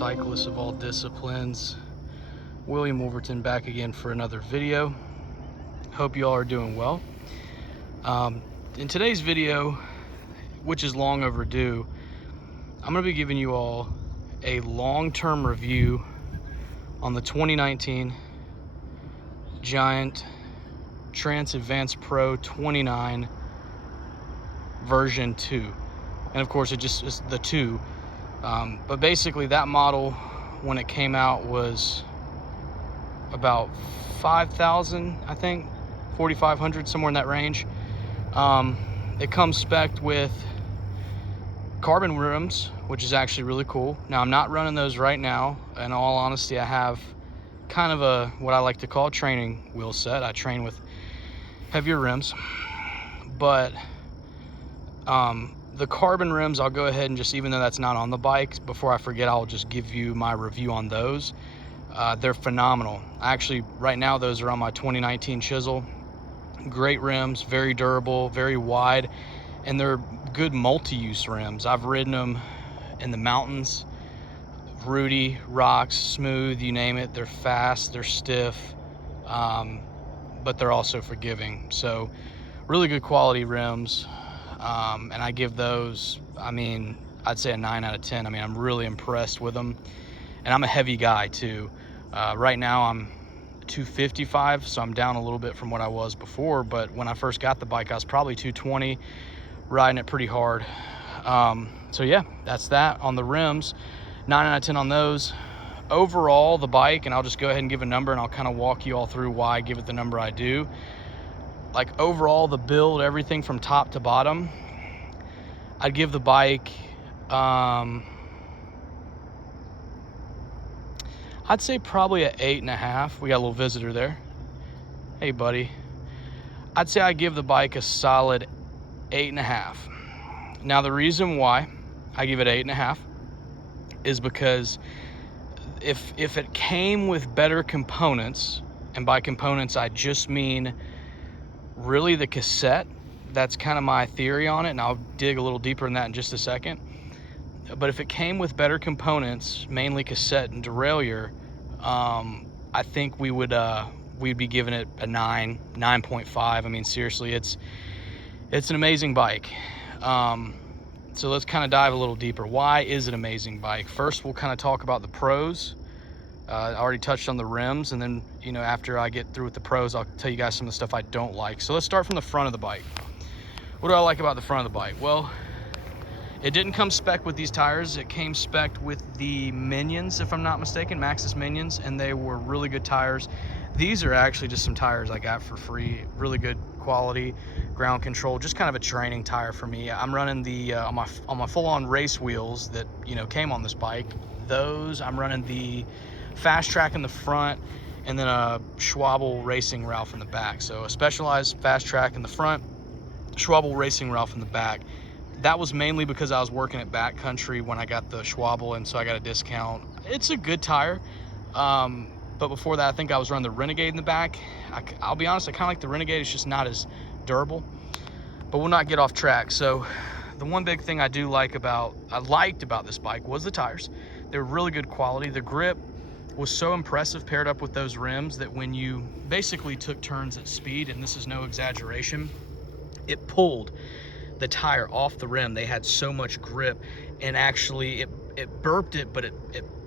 cyclists of all disciplines. William Wolverton back again for another video. Hope you all are doing well. In today's video, which is long overdue, I'm going to be giving you all a long-term review on the 2019 Giant Trance Advanced Pro 29 version 2. And of course it just is the 2. But basically that model, when it came out, was about 5,000, I think, 4,500, somewhere in that range. It comes spec'd with carbon rims, which is actually really cool. Now I'm not running those right now. In all honesty, I have kind of a, what I like to call, training wheel set. I train with heavier rims, but the carbon rims, I'll go ahead and just, even though that's not on the bike, before I forget, I'll just give you my review on those. They're phenomenal. Actually, right now, those are on my 2019 Chisel. Great rims, very durable, very wide, and they're good multi-use rims. I've ridden them in the mountains, rooty, rocks, smooth, you name it. They're fast, they're stiff, but they're also forgiving. So really good quality rims. And I give those, I mean, I'd say a 9 out of 10. I mean, I'm really impressed with them. And I'm a heavy guy too. Right now I'm 255, so I'm down a little bit from what I was before. But when I first got the bike, I was probably 220, riding it pretty hard. So yeah, that's that on the rims. 9 out of 10 on those. Overall, the bike, and I'll just go ahead and give a number, and I'll kind of walk you all through why I give it the number I do. Like overall, the build, everything from top to bottom, I'd give the bike, I'd say probably an 8.5. We got a little visitor there. Hey, buddy. I'd say I give the bike a solid 8.5. Now, the reason why I give it 8.5 is because if it came with better components, and by components I just mean really the cassette, that's kind of my theory on it, and I'll dig a little deeper in that in just a second. But if it came with better components, mainly cassette and derailleur, I think we'd be giving it a 9.5. I mean, seriously, it's an amazing bike. So let's kind of dive a little deeper. Why is it an amazing bike? First, we'll kind of talk about the pros. I already touched on the rims, and then, you know, after I get through with the pros, I'll tell you guys some of the stuff I don't like. So let's start from the front of the bike. What do I like about the front of the bike? Well, it didn't come spec with these tires. It came spec with the Minions, if I'm not mistaken, Maxxis Minions, and they were really good tires. These are actually just some tires I got for free. Really good quality, ground control, just kind of a training tire for me. I'm running the on my full-on race wheels that, you know, came on this bike. Those, I'm running the Fast Track in the front, and then a Schwabel Racing Ralph in the back. So a Specialized Fast Track in the front, Schwabel Racing Ralph in the back. That was mainly because I was working at Backcountry when I got the Schwabel, and so I got a discount. It's a good tire, but before that, I think I was running the Renegade in the back. I'll be honest, I kind of like the Renegade. It's just not as durable, but we'll not get off track. So the one big thing I liked about this bike was the tires. They're really good quality. The grip was so impressive paired up with those rims that when you basically took turns at speed, and this is no exaggeration, it pulled the tire off the rim. They had so much grip, and actually it burped it, but it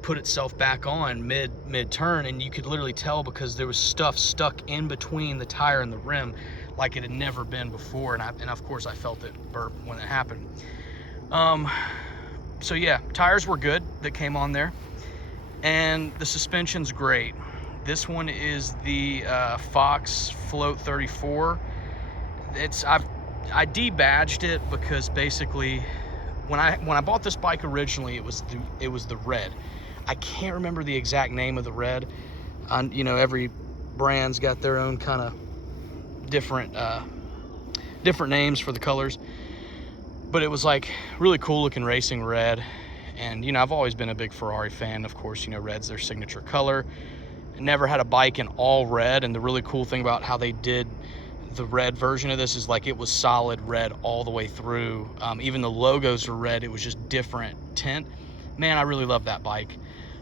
put itself back on mid turn, and you could literally tell because there was stuff stuck in between the tire and the rim like it had never been before, and of course I felt it burp when it happened. So yeah, tires were good that came on there, and the suspension's great. This one is the Fox Float 34. I debadged it because basically when I bought this bike originally, it was the red. I can't remember the exact name of the red. You know, every brand's got their own kind of different names for the colors, but it was like really cool looking racing red. And, you know, I've always been a big Ferrari fan. Of course, you know, red's their signature color. Never had a bike in all red, and the really cool thing about how they did the red version of this is like it was solid red all the way through. Even the logos were red. It was just different tint. Man, I really love that bike.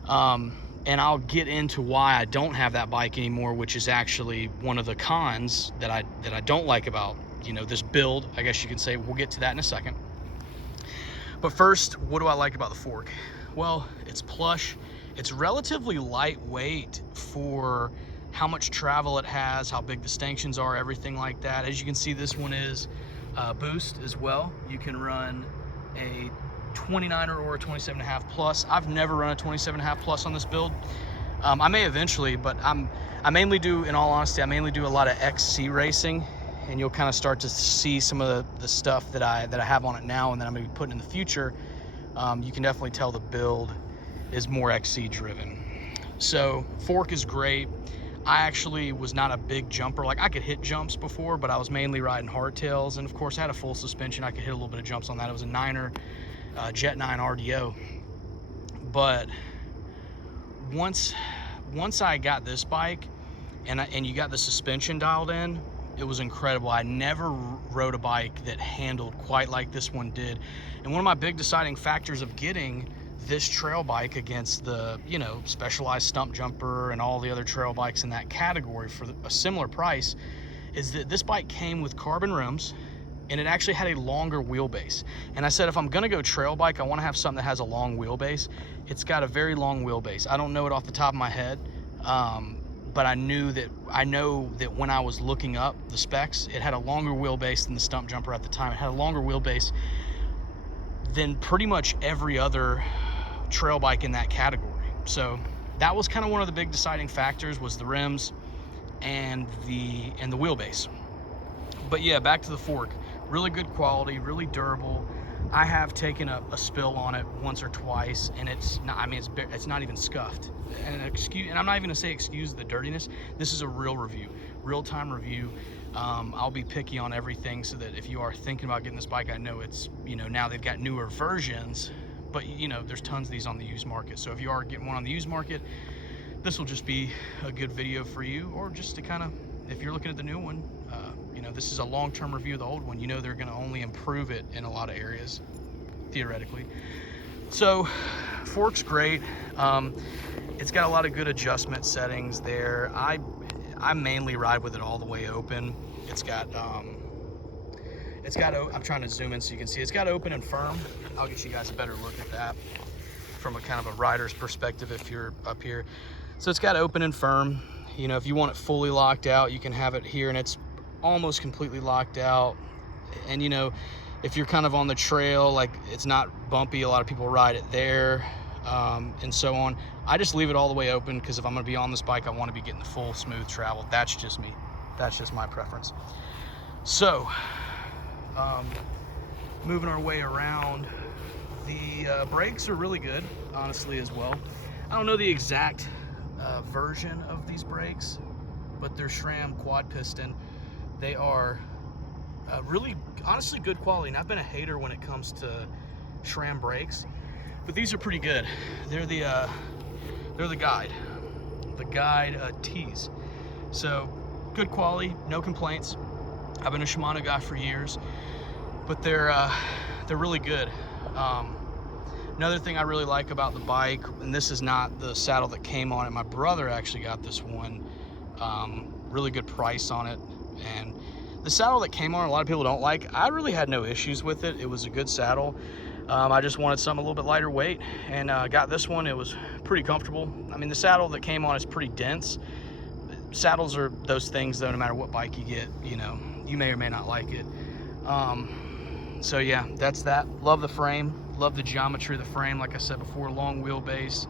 And I'll get into why I don't have that bike anymore, which is actually one of the cons that I don't like about, you know, this build, I guess you can say. We'll get to that in a second. But first, what do I like about the fork? Well, it's plush. It's relatively lightweight for how much travel it has, how big the stanchions are, everything like that. As you can see, this one is boost as well. You can run a 29er or a 27.5 plus. I've never run a 27.5 plus on this build. I may eventually, but I mainly do, in all honesty, I mainly do a lot of XC racing, and you'll kind of start to see some of the stuff that I have on it now and that I'm going to be putting in the future. You can definitely tell the build is more XC driven. So fork is great. I actually was not a big jumper. Like, I could hit jumps before, but I was mainly riding hardtails, and of course I had a full suspension. I could hit a little bit of jumps on that. It was a 9er Jet 9 RDO. But once I got this bike and you got the suspension dialed in, it was incredible. I never rode a bike that handled quite like this one did. And one of my big deciding factors of getting this trail bike against the, you know, Specialized Stump Jumper and all the other trail bikes in that category for a similar price is that this bike came with carbon rims, and it actually had a longer wheelbase. And I said, if I'm gonna go trail bike, I wanna have something that has a long wheelbase. It's got a very long wheelbase. I don't know it off the top of my head, but I know that when I was looking up the specs, it had a longer wheelbase than the Stump Jumper at the time. It had a longer wheelbase than pretty much every other trail bike in that category. So that was kind of one of the big deciding factors, was the rims and the wheelbase. But yeah, back to the fork. Really good quality, really durable. I have taken a spill on it once or twice, and it's not, I mean, it's not even scuffed. And I'm not even gonna say excuse the dirtiness. This is a real review, real-time review. I'll be picky on everything, so that if you are thinking about getting this bike, I know it's, you know, now they've got newer versions, but you know, there's tons of these on the used market. So if you are getting one on the used market, this will just be a good video for you, or just to kind of, if you're looking at the new one, you know, this is a long-term review of the old one. You know, they're going to only improve it in a lot of areas, theoretically. So fork's great. It's got a lot of good adjustment settings there. I mainly ride with it all the way open. It's got I'm trying to zoom in so you can see. It's got open and firm. I'll get you guys a better look at that from a kind of a rider's perspective if you're up here. So it's got open and firm. You know, if you want it fully locked out, you can have it here, and it's almost completely locked out. And you know, if you're kind of on the trail, like, it's not bumpy, a lot of people ride it there, and so on. I just leave it all the way open, because if I'm going to be on this bike, I want to be getting the full smooth travel. That's just me. That's just my preference. So moving our way around, the brakes are really good, honestly, as well. I don't know the exact version of these brakes, but they're SRAM quad piston. They are really, honestly, good quality. And I've been a hater when it comes to SRAM brakes, but these are pretty good. They're the Guide T's. So good quality, no complaints. I've been a Shimano guy for years, but they're really good. Another thing I really like about the bike, and this is not the saddle that came on it, my brother actually got this one, really good price on it. And the saddle that came on, a lot of people don't like. I really had no issues with it. It was a good saddle. I just wanted something a little bit lighter weight, and got this one. It was pretty comfortable. I mean, the saddle that came on is pretty dense. Saddles are those things, though, no matter what bike you get, you know, you may or may not like it. So yeah, that's that. Love the frame, love the geometry of the frame. Like I said before, long wheelbase.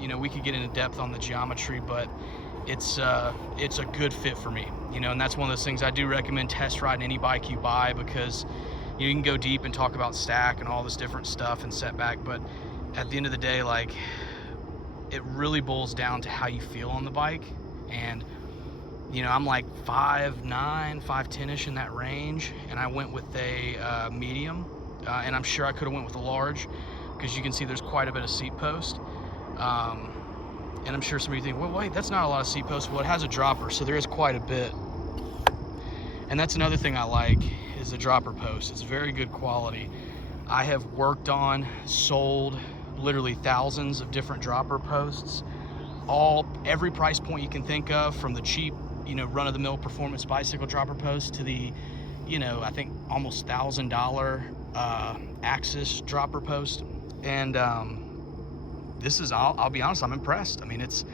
You know, we could get into depth on the geometry, but it's a good fit for me, you know. And that's one of those things I do recommend test riding any bike you buy, because you can go deep and talk about stack and all this different stuff and setback, but at the end of the day, like, it really boils down to how you feel on the bike. And you know, I'm like 5'9", 5'10"-ish in that range, and I went with a medium, and I'm sure I could have went with a large, because you can see there's quite a bit of seat post. And I'm sure some of you think, well, wait, that's not a lot of seat post. Well, it has a dropper, so there is quite a bit. And that's another thing I like, is the dropper post. It's very good quality. I have worked on, sold literally thousands of different dropper posts, every price point you can think of, from the cheap, you know, run-of-the-mill performance bicycle dropper post to the, you know, I think almost $1,000 Axis dropper post. And this is, I'll be honest, I'm impressed. I mean, it's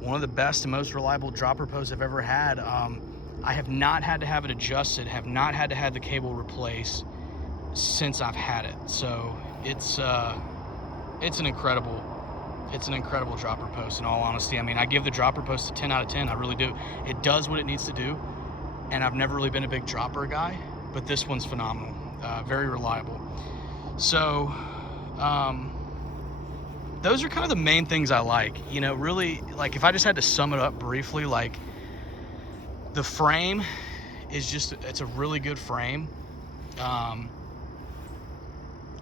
one of the best and most reliable dropper posts I've ever had. I have not had to have it adjusted, have not had to have the cable replaced since I've had it. So it's an incredible dropper post, in all honesty. I mean, I give the dropper post a 10 out of 10. I really do. It does what it needs to do, and I've never really been a big dropper guy, but this one's phenomenal. Very reliable. So those are kind of the main things I like. You know, really, like, if I just had to sum it up briefly, like, the frame is just, it's a really good frame. And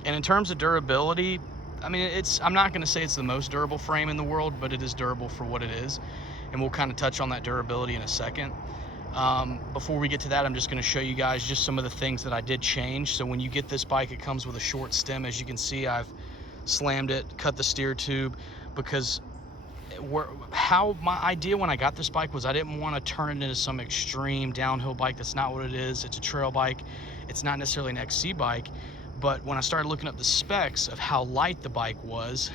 in terms of durability, I mean, I'm not going to say it's the most durable frame in the world, but it is durable for what it is. And we'll kind of touch on that durability in a second. Before we get to that, I'm just going to show you guys just some of the things that I did change. So when you get this bike, it comes with a short stem. As you can see, I've slammed it, cut the steer tube, because my idea when I got this bike was I didn't want to turn it into some extreme downhill bike. That's not what it is. It's a trail bike. It's not necessarily an XC bike. But when I started looking up the specs of how light the bike was,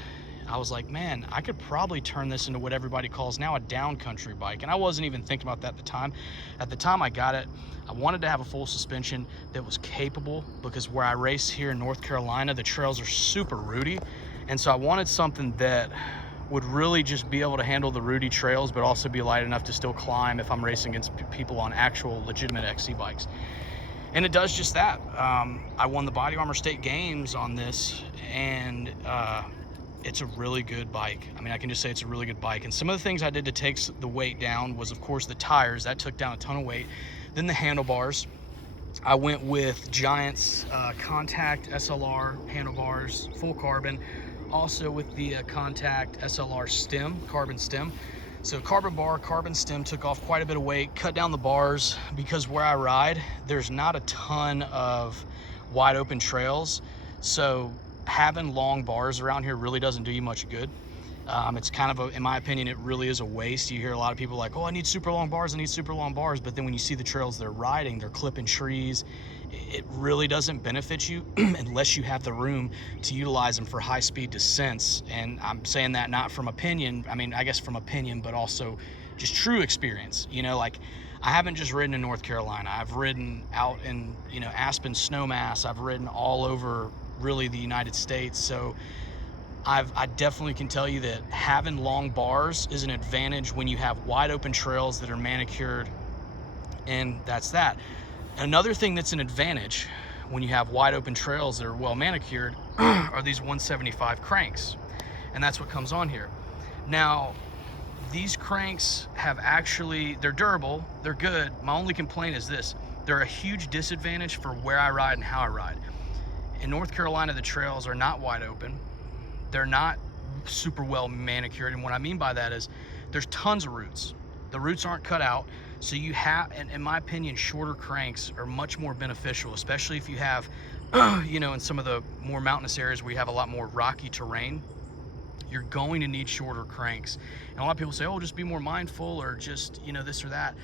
I was like, man, I could probably turn this into what everybody calls now a downcountry bike. And I wasn't even thinking about that at the time. At the time I got it, I wanted to have a full suspension that was capable, because where I race here in North Carolina, the trails are super rooty. And so I wanted something that would really just be able to handle the rooty trails, but also be light enough to still climb if I'm racing against people on actual legitimate XC bikes. And it does just that. I won the Body Armor State Games on this, and it's a really good bike. I mean, I can just say it's a really good bike. And some of the things I did to take the weight down was, of course, the tires. That took down a ton of weight. Then the handlebars. I went with Giant's Contact SLR handlebars, full carbon. Also with the Contact SLR stem, carbon stem. So carbon bar, carbon stem, took off quite a bit of weight, cut down the bars, because where I ride, there's not a ton of wide open trails. So having long bars around here really doesn't do you much good. It's kind of in my opinion, it really is a waste. You hear a lot of people like, oh, I need super long bars, I need super long bars. But then when you see the trails they're riding, they're clipping trees. It really doesn't benefit you unless you have the room to utilize them for high-speed descents. And I'm saying that not from opinion, I mean, I guess from opinion, but also just true experience. You know, like, I haven't just ridden in North Carolina. I've ridden out in, you know, Aspen, Snowmass. I've ridden all over, really, the United States. So I definitely can tell you that having long bars is an advantage when you have wide open trails that are manicured, and that's that. Another thing that's an advantage when you have wide open trails that are well manicured are these 175 cranks, and that's what comes on here. Now, these cranks they're durable, they're good. My only complaint is this: they're a huge disadvantage for where I ride and how I ride. In North Carolina, the trails are not wide open. They're not super well manicured, and what I mean by that is there's tons of roots. The roots aren't cut out, so you have, and in my opinion, shorter cranks are much more beneficial, especially if you have, you know, in some of the more mountainous areas where you have a lot more rocky terrain. You're going to need shorter cranks. And a lot of people say, oh, just be more mindful, or just, you know, this or that.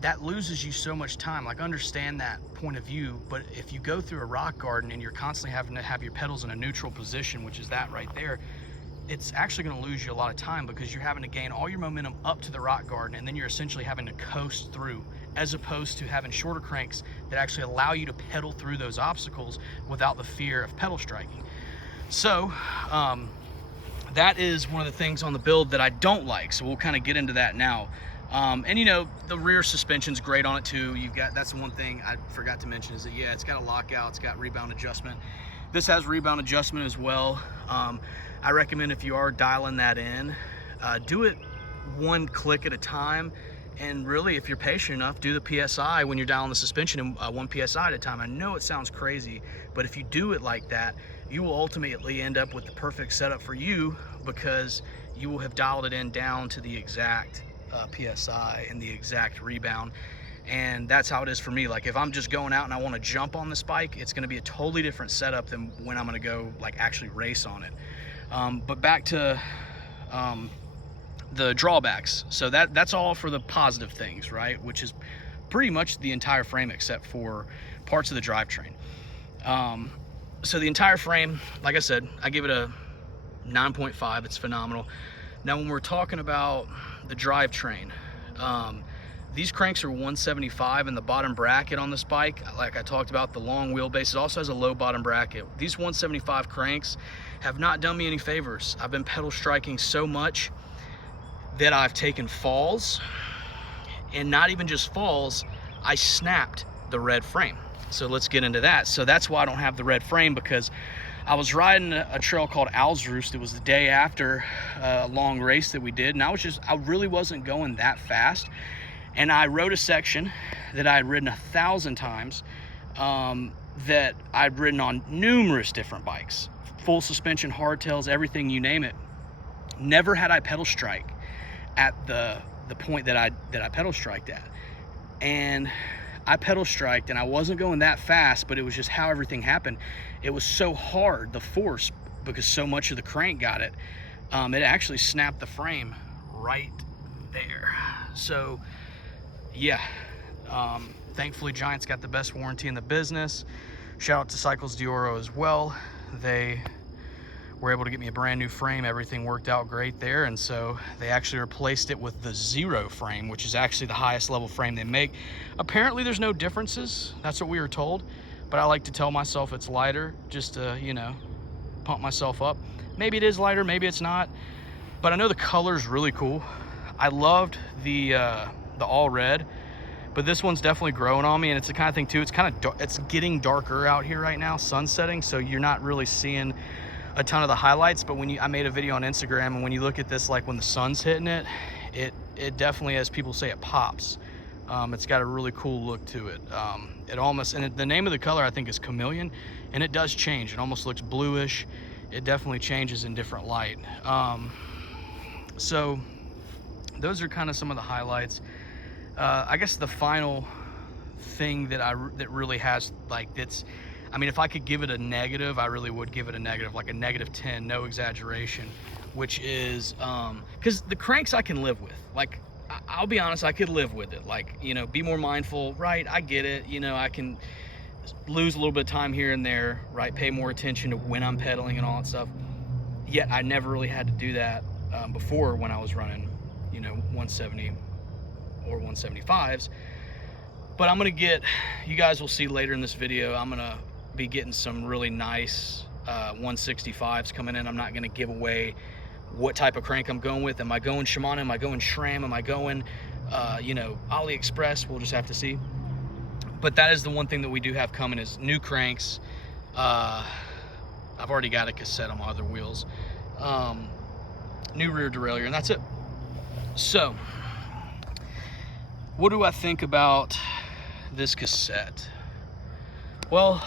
That loses you so much time. Like, understand that point of view, but if you go through a rock garden and you're constantly having to have your pedals in a neutral position, which is that right there, it's actually going to lose you a lot of time, because you're having to gain all your momentum up to the rock garden, and then you're essentially having to coast through, as opposed to having shorter cranks that actually allow you to pedal through those obstacles without the fear of pedal striking. So that is one of the things on the build that I don't like, so we'll kind of get into that now. And you know, the rear suspension's great on it too. That's the one thing I forgot to mention, is that, yeah, it's got a lockout, it's got rebound adjustment. This has rebound adjustment as well. I recommend, if you are dialing that in, do it one click at a time. And really, if you're patient enough, do the PSI when you're dialing the suspension in 1 PSI at a time. I know it sounds crazy, but if you do it like that, you will ultimately end up with the perfect setup for you, because you will have dialed it in down to the exact PSI and the exact rebound. And that's how it is for me. Like, if I'm just going out and I want to jump on this bike, it's going to be a totally different setup than when I'm going to go, like, actually race on it. But back to the drawbacks. So that's all for the positive things, right? Which is pretty much the entire frame except for parts of the drivetrain. So the entire frame, like I said, I give it a 9.5. It's phenomenal. Now, when we're talking about the drivetrain, these cranks are 175 in the bottom bracket on this bike. Like I talked about, the long wheelbase, it also has a low bottom bracket. These 175 cranks have not done me any favors. I've been pedal striking so much that I've taken falls, and not even just falls, I snapped the red frame. So let's get into that. So that's why I don't have the red frame, because I was riding a trail called Owl's Roost. It was the day after a long race that we did, and I really wasn't going that fast. And I rode a section that I had ridden 1,000 times, that I'd ridden on numerous different bikes, full suspension, hardtails, everything, you name it. Never had I pedal strike at the point that I pedal striked at. And I pedal striked, and I wasn't going that fast, but it was just how everything happened. It was so hard, the force, because so much of the crank got it. It actually snapped the frame right there. So yeah, thankfully Giant's got the best warranty in the business. Shout out to Cycles Dioro as well. They were able to get me a brand new frame. Everything worked out great there, and so they actually replaced it with the Zero frame, which is actually the highest level frame they make. Apparently there's no differences, that's what we were told, but I like to tell myself it's lighter, just to, you know, pump myself up. Maybe it is lighter, maybe it's not, but I know the color is really cool. I loved the all red, but this one's definitely growing on me, and it's the kind of thing too, it's getting darker out here right now, sun setting, so you're not really seeing a ton of the highlights. But I made a video on Instagram, and when you look at this, like when the sun's hitting it, it definitely, as people say, it pops. It's got a really cool look to it. It almost, and the name of the color I think is Chameleon, and it does change. It almost looks bluish. It definitely changes in different light. So those are kind of some of the highlights. I guess the final thing that really has, like, I mean, if I could give it a negative, I really would give it a negative, like a -10, no exaggeration, which is, because the cranks I can live with. Like, I'll be honest, I could live with it. Like, you know, be more mindful, right? I get it. You know, I can lose a little bit of time here and there, right? Pay more attention to when I'm pedaling and all that stuff. Yet I never really had to do that before, when I was running, you know, 170 or 175s. But I'm gonna get, you guys will see later in this video, I'm gonna be getting some really nice 165s coming in. I'm not going to give away what type of crank I'm going with. Am I going Shimano? Am I going SRAM? Am I going you know, AliExpress? We'll just have to see. But that is the one thing that we do have coming, is new cranks. I've already got a cassette on my other wheels, new rear derailleur, and that's it. So what do I think about this cassette? Well,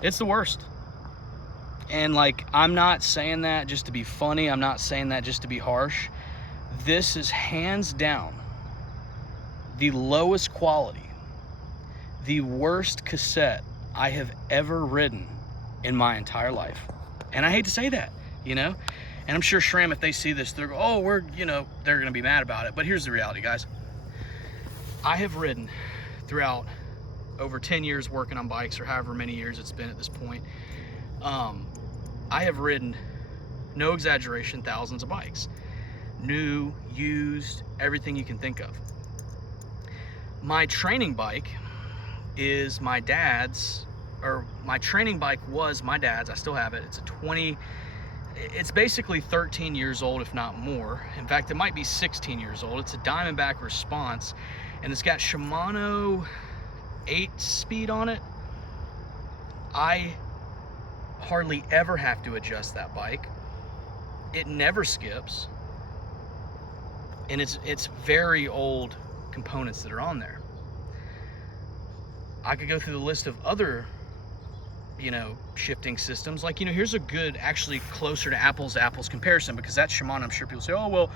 it's the worst. And like, I'm not saying that just to be funny. I'm not saying that just to be harsh. This is hands down the lowest quality, the worst cassette I have ever ridden in my entire life. And I hate to say that, you know, and I'm sure SRAM, if they see this, they're, oh, you know, they're going to be mad about it. But here's the reality, guys. I have ridden throughout over 10 years working on bikes, or however many years it's been at this point. I have ridden, no exaggeration, thousands of bikes. New, used, everything you can think of. My training bike is my dad's, or my training bike was my dad's. I still have it. It's basically 13 years old, if not more. In fact, it might be 16 years old. It's a Diamondback Response, and it's got Shimano 8-speed on it. I hardly ever have to adjust that bike. It never skips, and it's very old components that are on there. I could go through the list of other, you know, shifting systems. Like, you know, here's a good, actually closer to apples to apples comparison, because that's Shimano. I'm sure people say, oh, well,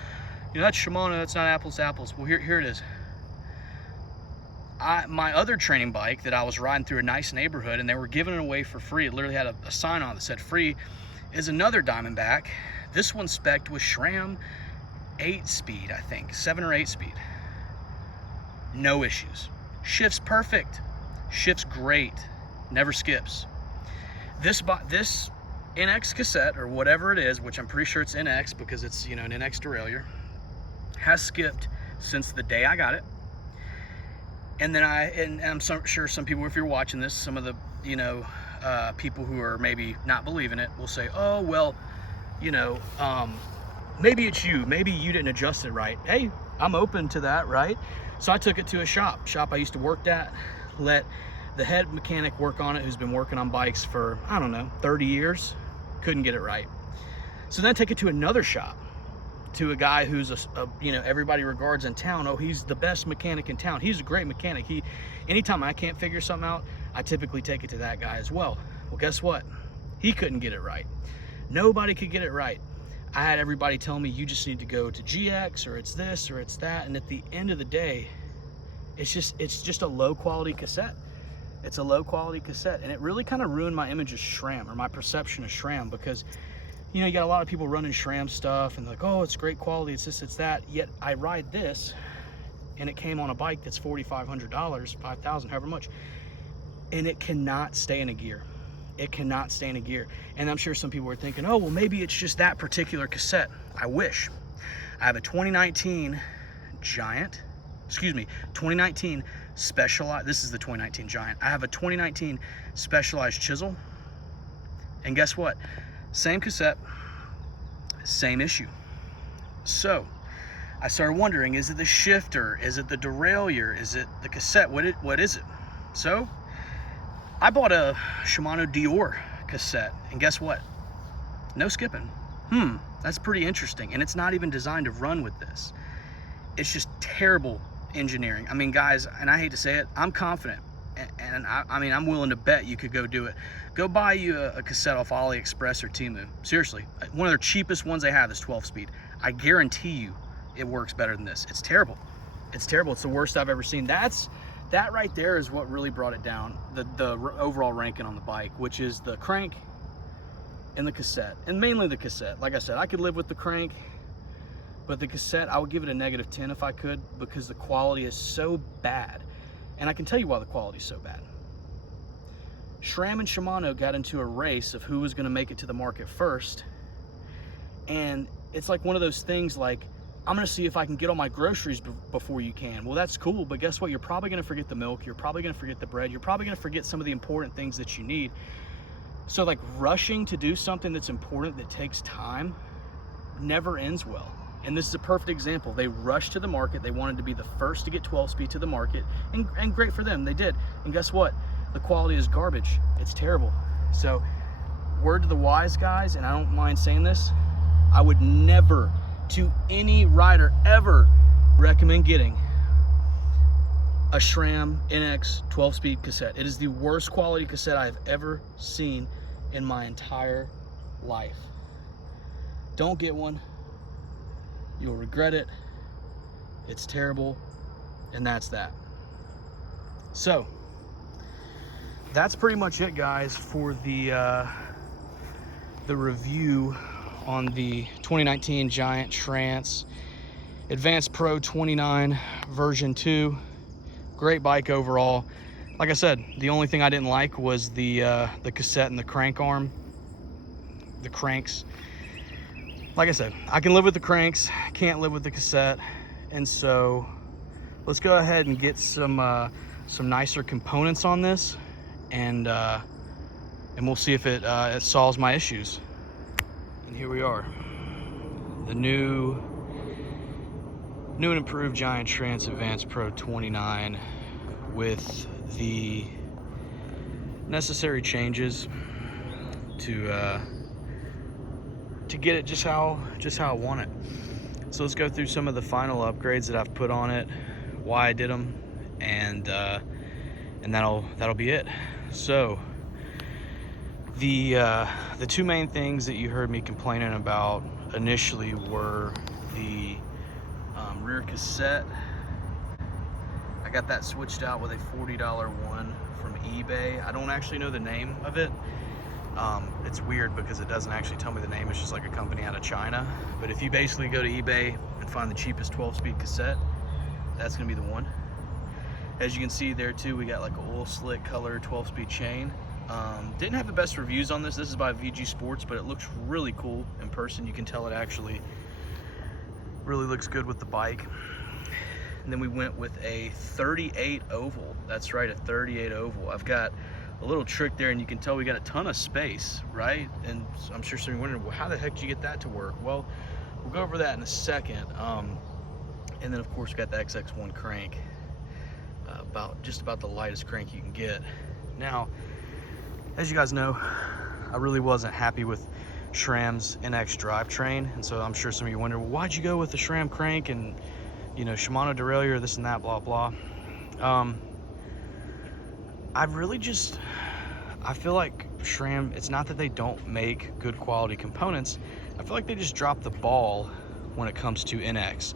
you know, that's Shimano, that's not apples to apples. Well, here it is. My other training bike that I was riding through a nice neighborhood, and they were giving it away for free. It literally had a sign on it that said free. is another Diamondback. This one's spec'd with SRAM 8-speed, I think, 7 or 8-speed. No issues. Shifts perfect. Shifts great. Never skips. This NX cassette, or whatever it is, which I'm pretty sure it's NX because it's, you know, an NX derailleur, has skipped since the day I got it. And then I'm sure some people, if you're watching this, some of the, you know, people who are maybe not believing it will say, oh, well, you know, maybe it's you. Maybe you didn't adjust it right. Hey, I'm open to that, right? So I took it to a shop I used to work at, let the head mechanic work on it, who's been working on bikes for, I don't know, 30 years, couldn't get it right. So then I take it to another shop, to a guy who's you know, everybody regards in town. Oh, he's the best mechanic in town. He's a great mechanic. Anytime I can't figure something out, I typically take it to that guy as well. Well, guess what? He couldn't get it right. Nobody could get it right. I had everybody tell me, you just need to go to GX, or it's this or it's that. And at the end of the day, it's just a low quality cassette. It's a low quality cassette. And it really kind of ruined my image of SRAM, or my perception of SRAM, because, you know, you got a lot of people running SRAM stuff and like, oh, it's great quality, it's this, it's that. Yet I ride this and it came on a bike that's $4,500, $5,000, however much, and it cannot stay in a gear. It cannot stay in a gear. And I'm sure some people are thinking, oh, well, maybe it's just that particular cassette. I wish. I have a 2019 Giant, 2019 Specialized, this is the 2019 Giant. I have a 2019 Specialized Chisel, and guess what? Same cassette, same issue. So I started wondering, is it the shifter? Is it the derailleur? Is it the cassette? What is it? So I bought a Shimano Dior cassette, and guess what? No skipping. That's pretty interesting. And it's not even designed to run with this. It's just terrible engineering. I mean, guys, and I hate to say it, I'm confident. And I mean, I'm willing to bet you could go do it. Go buy you a cassette off AliExpress or Temu. Seriously, one of their cheapest ones they have is 12-speed. I guarantee you it works better than this. It's terrible. It's terrible. It's the worst I've ever seen. That right there is what really brought it down, the overall ranking on the bike, which is the crank and the cassette, and mainly the cassette. Like I said, I could live with the crank, but the cassette, I would give it a -10 if I could, because the quality is so bad. And I can tell you why the quality is so bad. SRAM and Shimano got into a race of who was going to make it to the market first. And it's like one of those things like, I'm going to see if I can get all my groceries before you can. Well, that's cool, but guess what? You're probably going to forget the milk. You're probably going to forget the bread. You're probably going to forget some of the important things that you need. So like rushing to do something that's important, that takes time, never ends well. And this is a perfect example. They rushed to the market. They wanted to be the first to get 12-speed to the market, and great for them, they did. And guess what? The quality is garbage. It's terrible. So word to the wise, guys, and I don't mind saying this, I would never, to any rider ever, recommend getting a SRAM NX 12-speed cassette. It is the worst quality cassette I have ever seen in my entire life. Don't get one. You'll regret it. It's terrible. And that's that. So that's pretty much it, guys, for the review on the 2019 Giant Trance Advanced Pro 29 version 2. Great bike overall. Like I said, the only thing I didn't like was the cassette and the crank arm, the cranks. Like I said, I can live with the cranks, can't live with the cassette. And so let's go ahead and get some nicer components on this, and we'll see if it solves my issues. And here we are, the new and improved Giant Trance Advanced Pro 29 with the necessary changes to get it just how I want it. So let's go through some of the final upgrades that I've put on it, why I did them, and that'll be it. So the two main things that you heard me complaining about initially were the rear cassette. I got that switched out with a $40 one from eBay. I don't actually know the name of it, It's weird because it doesn't actually tell me the name. It's just like a company out of China. But if you basically go to eBay and find the cheapest 12-speed cassette, that's gonna be the one. As you can see there too, we got like a oil slick color 12-speed chain. Didn't have the best reviews on this. This is by VG Sports, but it looks really cool in person. You can tell it actually really looks good with the bike. And then we went with a 38 oval. That's right, a 38 oval. I've got a little trick there, and you can tell we got a ton of space, right? And I'm sure some of you are wondering, well, how the heck did you get that to work? Well, we'll go over that in a second. And then of course we got the XX1 crank, just about the lightest crank you can get. Now, as you guys know, I really wasn't happy with SRAM's NX drivetrain, and so I'm sure some of you wonder, well, why'd you go with the SRAM crank and, you know, Shimano derailleur, this and that, blah blah. I feel like SRAM, it's not that they don't make good quality components, I feel like they just dropped the ball when it comes to NX.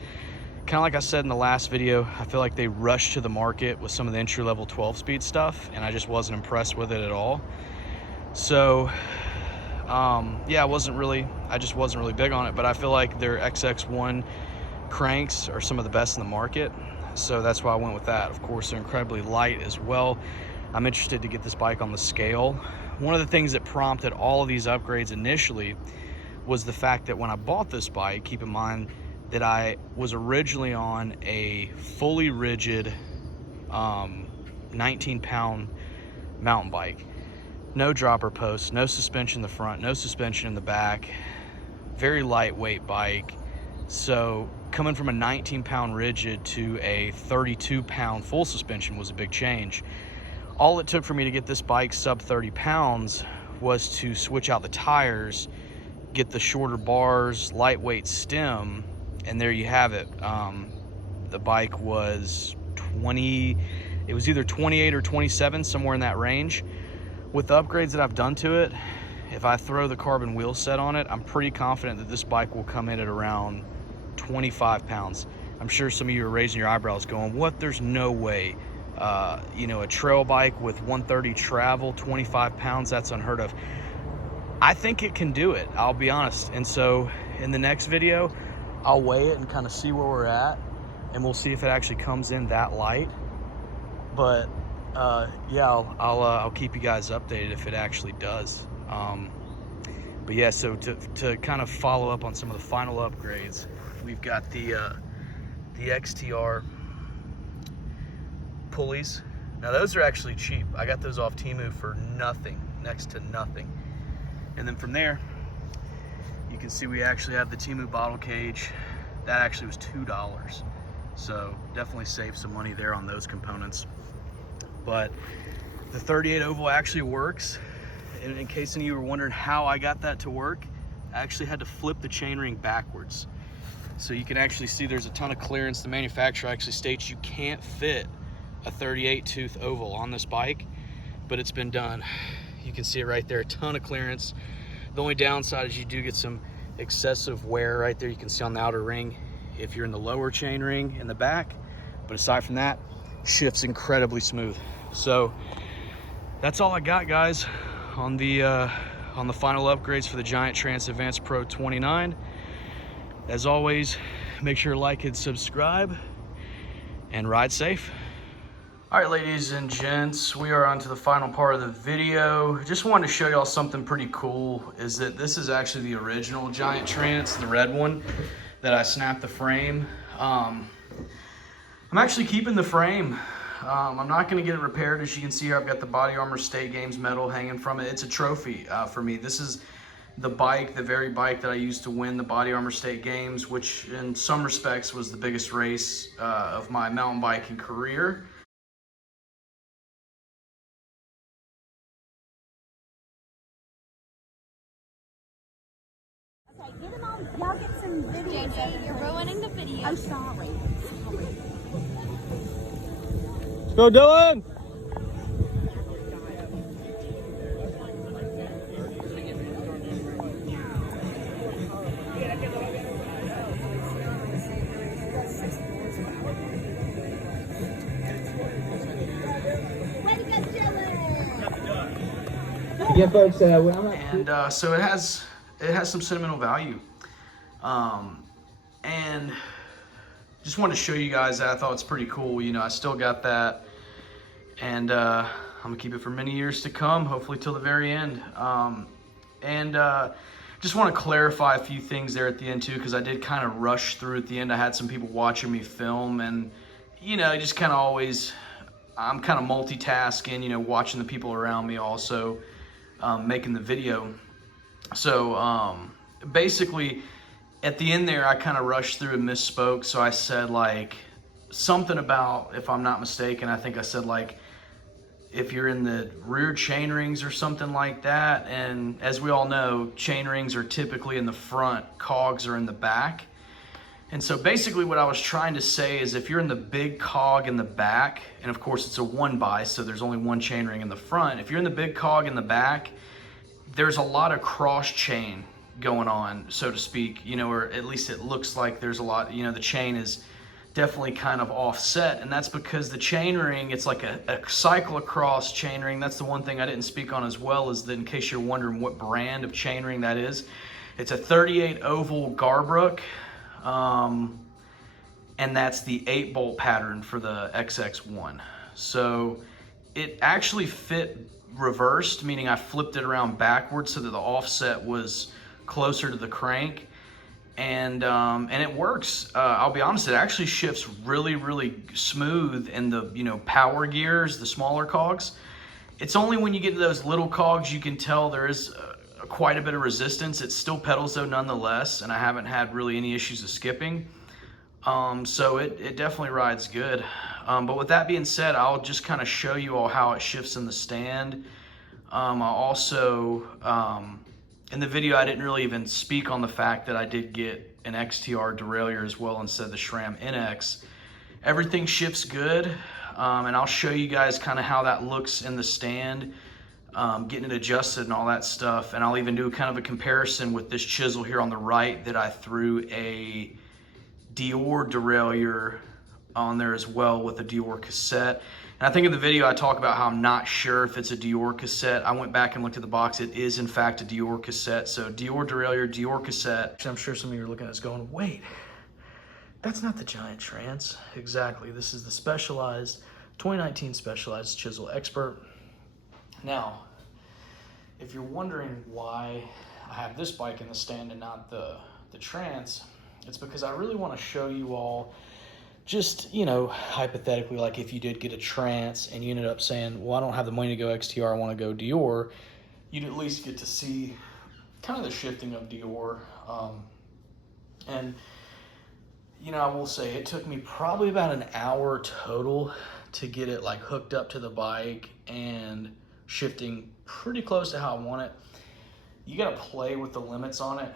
Kind of like I said in the last video, I feel like they rushed to the market with some of the entry-level 12-speed stuff, and I just wasn't impressed with it at all. So, yeah, I just wasn't really big on it, but I feel like their XX1 cranks are some of the best in the market, so that's why I went with that. Of course, they're incredibly light as well. I'm interested to get this bike on the scale. One of the things that prompted all of these upgrades initially was the fact that when I bought this bike, keep in mind that I was originally on a fully rigid 19-pound mountain bike. No dropper posts, no suspension in the front, no suspension in the back, very lightweight bike. So coming from a 19-pound rigid to a 32-pound full suspension was a big change. All it took for me to get this bike sub 30 pounds was to switch out the tires, get the shorter bars, lightweight stem, and there you have it. The bike was it was either 28 or 27, somewhere in that range. With the upgrades that I've done to it, if I throw the carbon wheel set on it, I'm pretty confident that this bike will come in at around 25 pounds. I'm sure some of you are raising your eyebrows going, what? There's no way. You know, a trail bike with 130 travel, 25 pounds, that's unheard of. I think it can do it, I'll be honest. And so in the next video, I'll weigh it and kind of see where we're at, and we'll see if it actually comes in that light. But yeah, I'll keep you guys updated if it actually does. But yeah, so to kind of follow up on some of the final upgrades, we've got the XTR pulleys. Now those are actually cheap. I got those off Temu for nothing, next to nothing. And then from there, you can see we actually have the Temu bottle cage. That actually was $2. So definitely saved some money there on those components. But the 38 oval actually works. And in case any of you were wondering how I got that to work, I actually had to flip the chainring backwards. So you can actually see there's a ton of clearance. The manufacturer actually states you can't fit a 38 tooth oval on this bike, but it's been done. You can see it right there, a ton of clearance. The only downside is you do get some excessive wear right there. You can see on the outer ring if you're in the lower chain ring in the back, but aside from that, shifts incredibly smooth. So that's all I got, guys, on the final upgrades for the Giant Trance Advanced Pro 29. As always, make sure to like and subscribe, and ride safe. All right, ladies and gents, we are on to the final part of the video. Just wanted to show y'all something pretty cool, is that this is actually the original Giant Trance, the red one, that I snapped the frame. I'm actually keeping the frame. I'm not gonna get it repaired. As you can see here, I've got the Body Armor State Games medal hanging from it. It's a trophy for me. This is the bike, the very bike that I used to win the Body Armor State Games, which in some respects was the biggest race of my mountain biking career. Okay, get them on. Y'all get some videos. JJ, you're ruining the video. I'm sorry. Let's go, Dylan! Way to go, Dylan! Yeah, folks. When I'm not And so it has some sentimental value. And just wanted to show you guys that. I thought it's pretty cool. You know, I still got that, and I'm gonna keep it for many years to come, hopefully till the very end. And just want to clarify a few things there at the end too, because I did kind of rush through at the end. I had some people watching me film, and you know, just kind of always, I'm kind of multitasking, you know, watching the people around me also, making the video. So basically, at the end there, I kind of rushed through and misspoke. So I said like something about, if I'm not mistaken, I think I said like, if you're in the rear chain rings or something like that. And as we all know, chain rings are typically in the front, cogs are in the back. And so basically what I was trying to say is if you're in the big cog in the back, and of course it's a 1-by, so there's only one chain ring in the front. If you're in the big cog in the back, there's a lot of cross chain going on, so to speak, you know, or at least it looks like there's a lot, you know, the chain is definitely kind of offset, and that's because the chain ring, it's like a cyclocross chain ring. That's the one thing I didn't speak on as well, is that in case you're wondering what brand of chain ring that is, it's a 38 oval Garbrook, and that's the 8-bolt pattern for the XX1. So it actually fit reversed, meaning I flipped it around backwards so that the offset was closer to the crank. And it works. I'll be honest, it actually shifts really smooth in the, you know, power gears, the smaller cogs. It's only when you get to those little cogs you can tell there is quite a bit of resistance. It still pedals though nonetheless, and I haven't had really any issues of skipping. So it definitely rides good. But with that being said, I'll just kind of show you all how it shifts in the stand. I also, in the video, I didn't really even speak on the fact that I did get an XTR derailleur as well instead of the SRAM NX. Everything shifts good, and I'll show you guys kind of how that looks in the stand, getting it adjusted and all that stuff. And I'll even do kind of a comparison with this chisel here on the right that I threw a Dior derailleur on there as well with a Dior cassette. And I think in the video I talk about how I'm not sure if it's a Dior cassette. I went back and looked at the box. It is in fact a Dior cassette. So Dior derailleur, Dior cassette. I'm sure some of you are looking at this going, wait, that's not the Giant Trance. Exactly, this is the Specialized, 2019 Specialized Chisel Expert. Now, if you're wondering why I have this bike in the stand and not the Trance, it's because I really want to show you all, just, you know, hypothetically, like if you did get a Trance and you ended up saying, well, I don't have the money to go XTR, I want to go Dior, you'd at least get to see kind of the shifting of Dior. And, you know, I will say it took me probably about an hour total to get it like hooked up to the bike and shifting pretty close to how I want it. You got to play with the limits on it,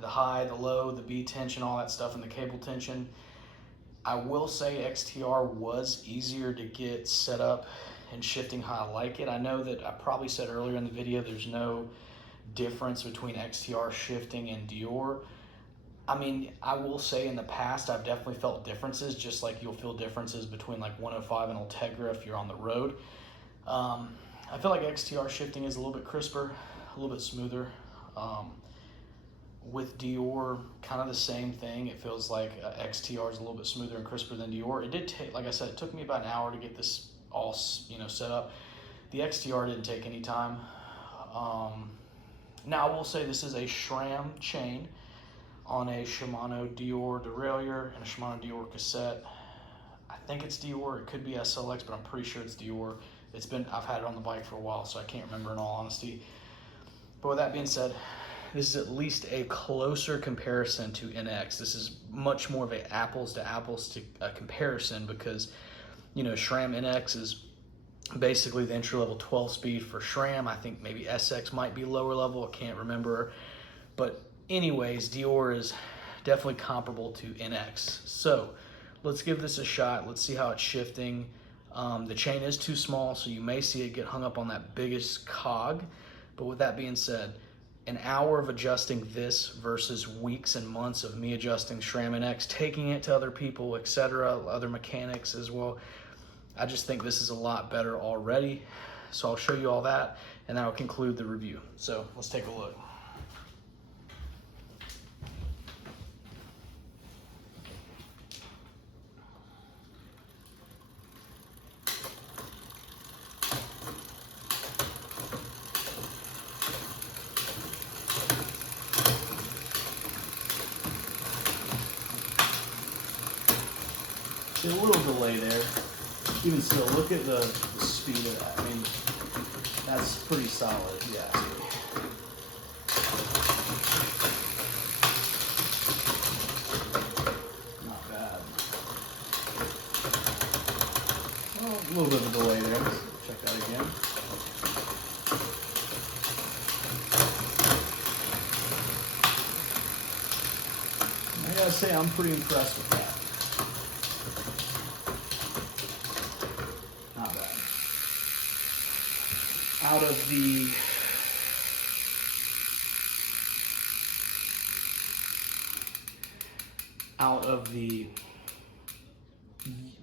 the high, the low, the B tension, all that stuff, and the cable tension. I will say XTR was easier to get set up and shifting how I like it. I know that I probably said earlier in the video there's no difference between XTR shifting and Dior. I mean, I will say in the past I've definitely felt differences, just like you'll feel differences between like 105 and Ultegra if you're on the road. I feel like XTR shifting is a little bit crisper, a little bit smoother. With Dior, kind of the same thing. It feels like XTR is a little bit smoother and crisper than Dior. It did take, like I said, it took me about an hour to get this all, you know, set up. The XTR didn't take any time. Now I will say this is a SRAM chain on a Shimano Dior derailleur and a Shimano Dior cassette. I think it's Dior. It could be SLX, but I'm pretty sure it's Dior. I've had it on the bike for a while, so I can't remember in all honesty. But with that being said, this is at least a closer comparison to NX. This is much more of a apples to apples comparison because, you know, SRAM NX is basically the entry level 12 speed for SRAM. I think maybe SX might be lower level. I can't remember. But anyways, Dior is definitely comparable to NX. So let's give this a shot. Let's see how it's shifting. The chain is too small, so you may see it get hung up on that biggest cog. But with that being said, an hour of adjusting this versus weeks and months of me adjusting SRAM NX, taking it to other people, etc., other mechanics as well. I just think this is a lot better already. So I'll show you all that. and that'll conclude the review. So let's take a look. A little delay there. Even still, look at the speed of that. I mean, that's pretty solid, if you ask me. Not bad. Well, a little bit of a delay there. Let's check that again. I gotta say, I'm pretty impressed with that. Not bad. Out of the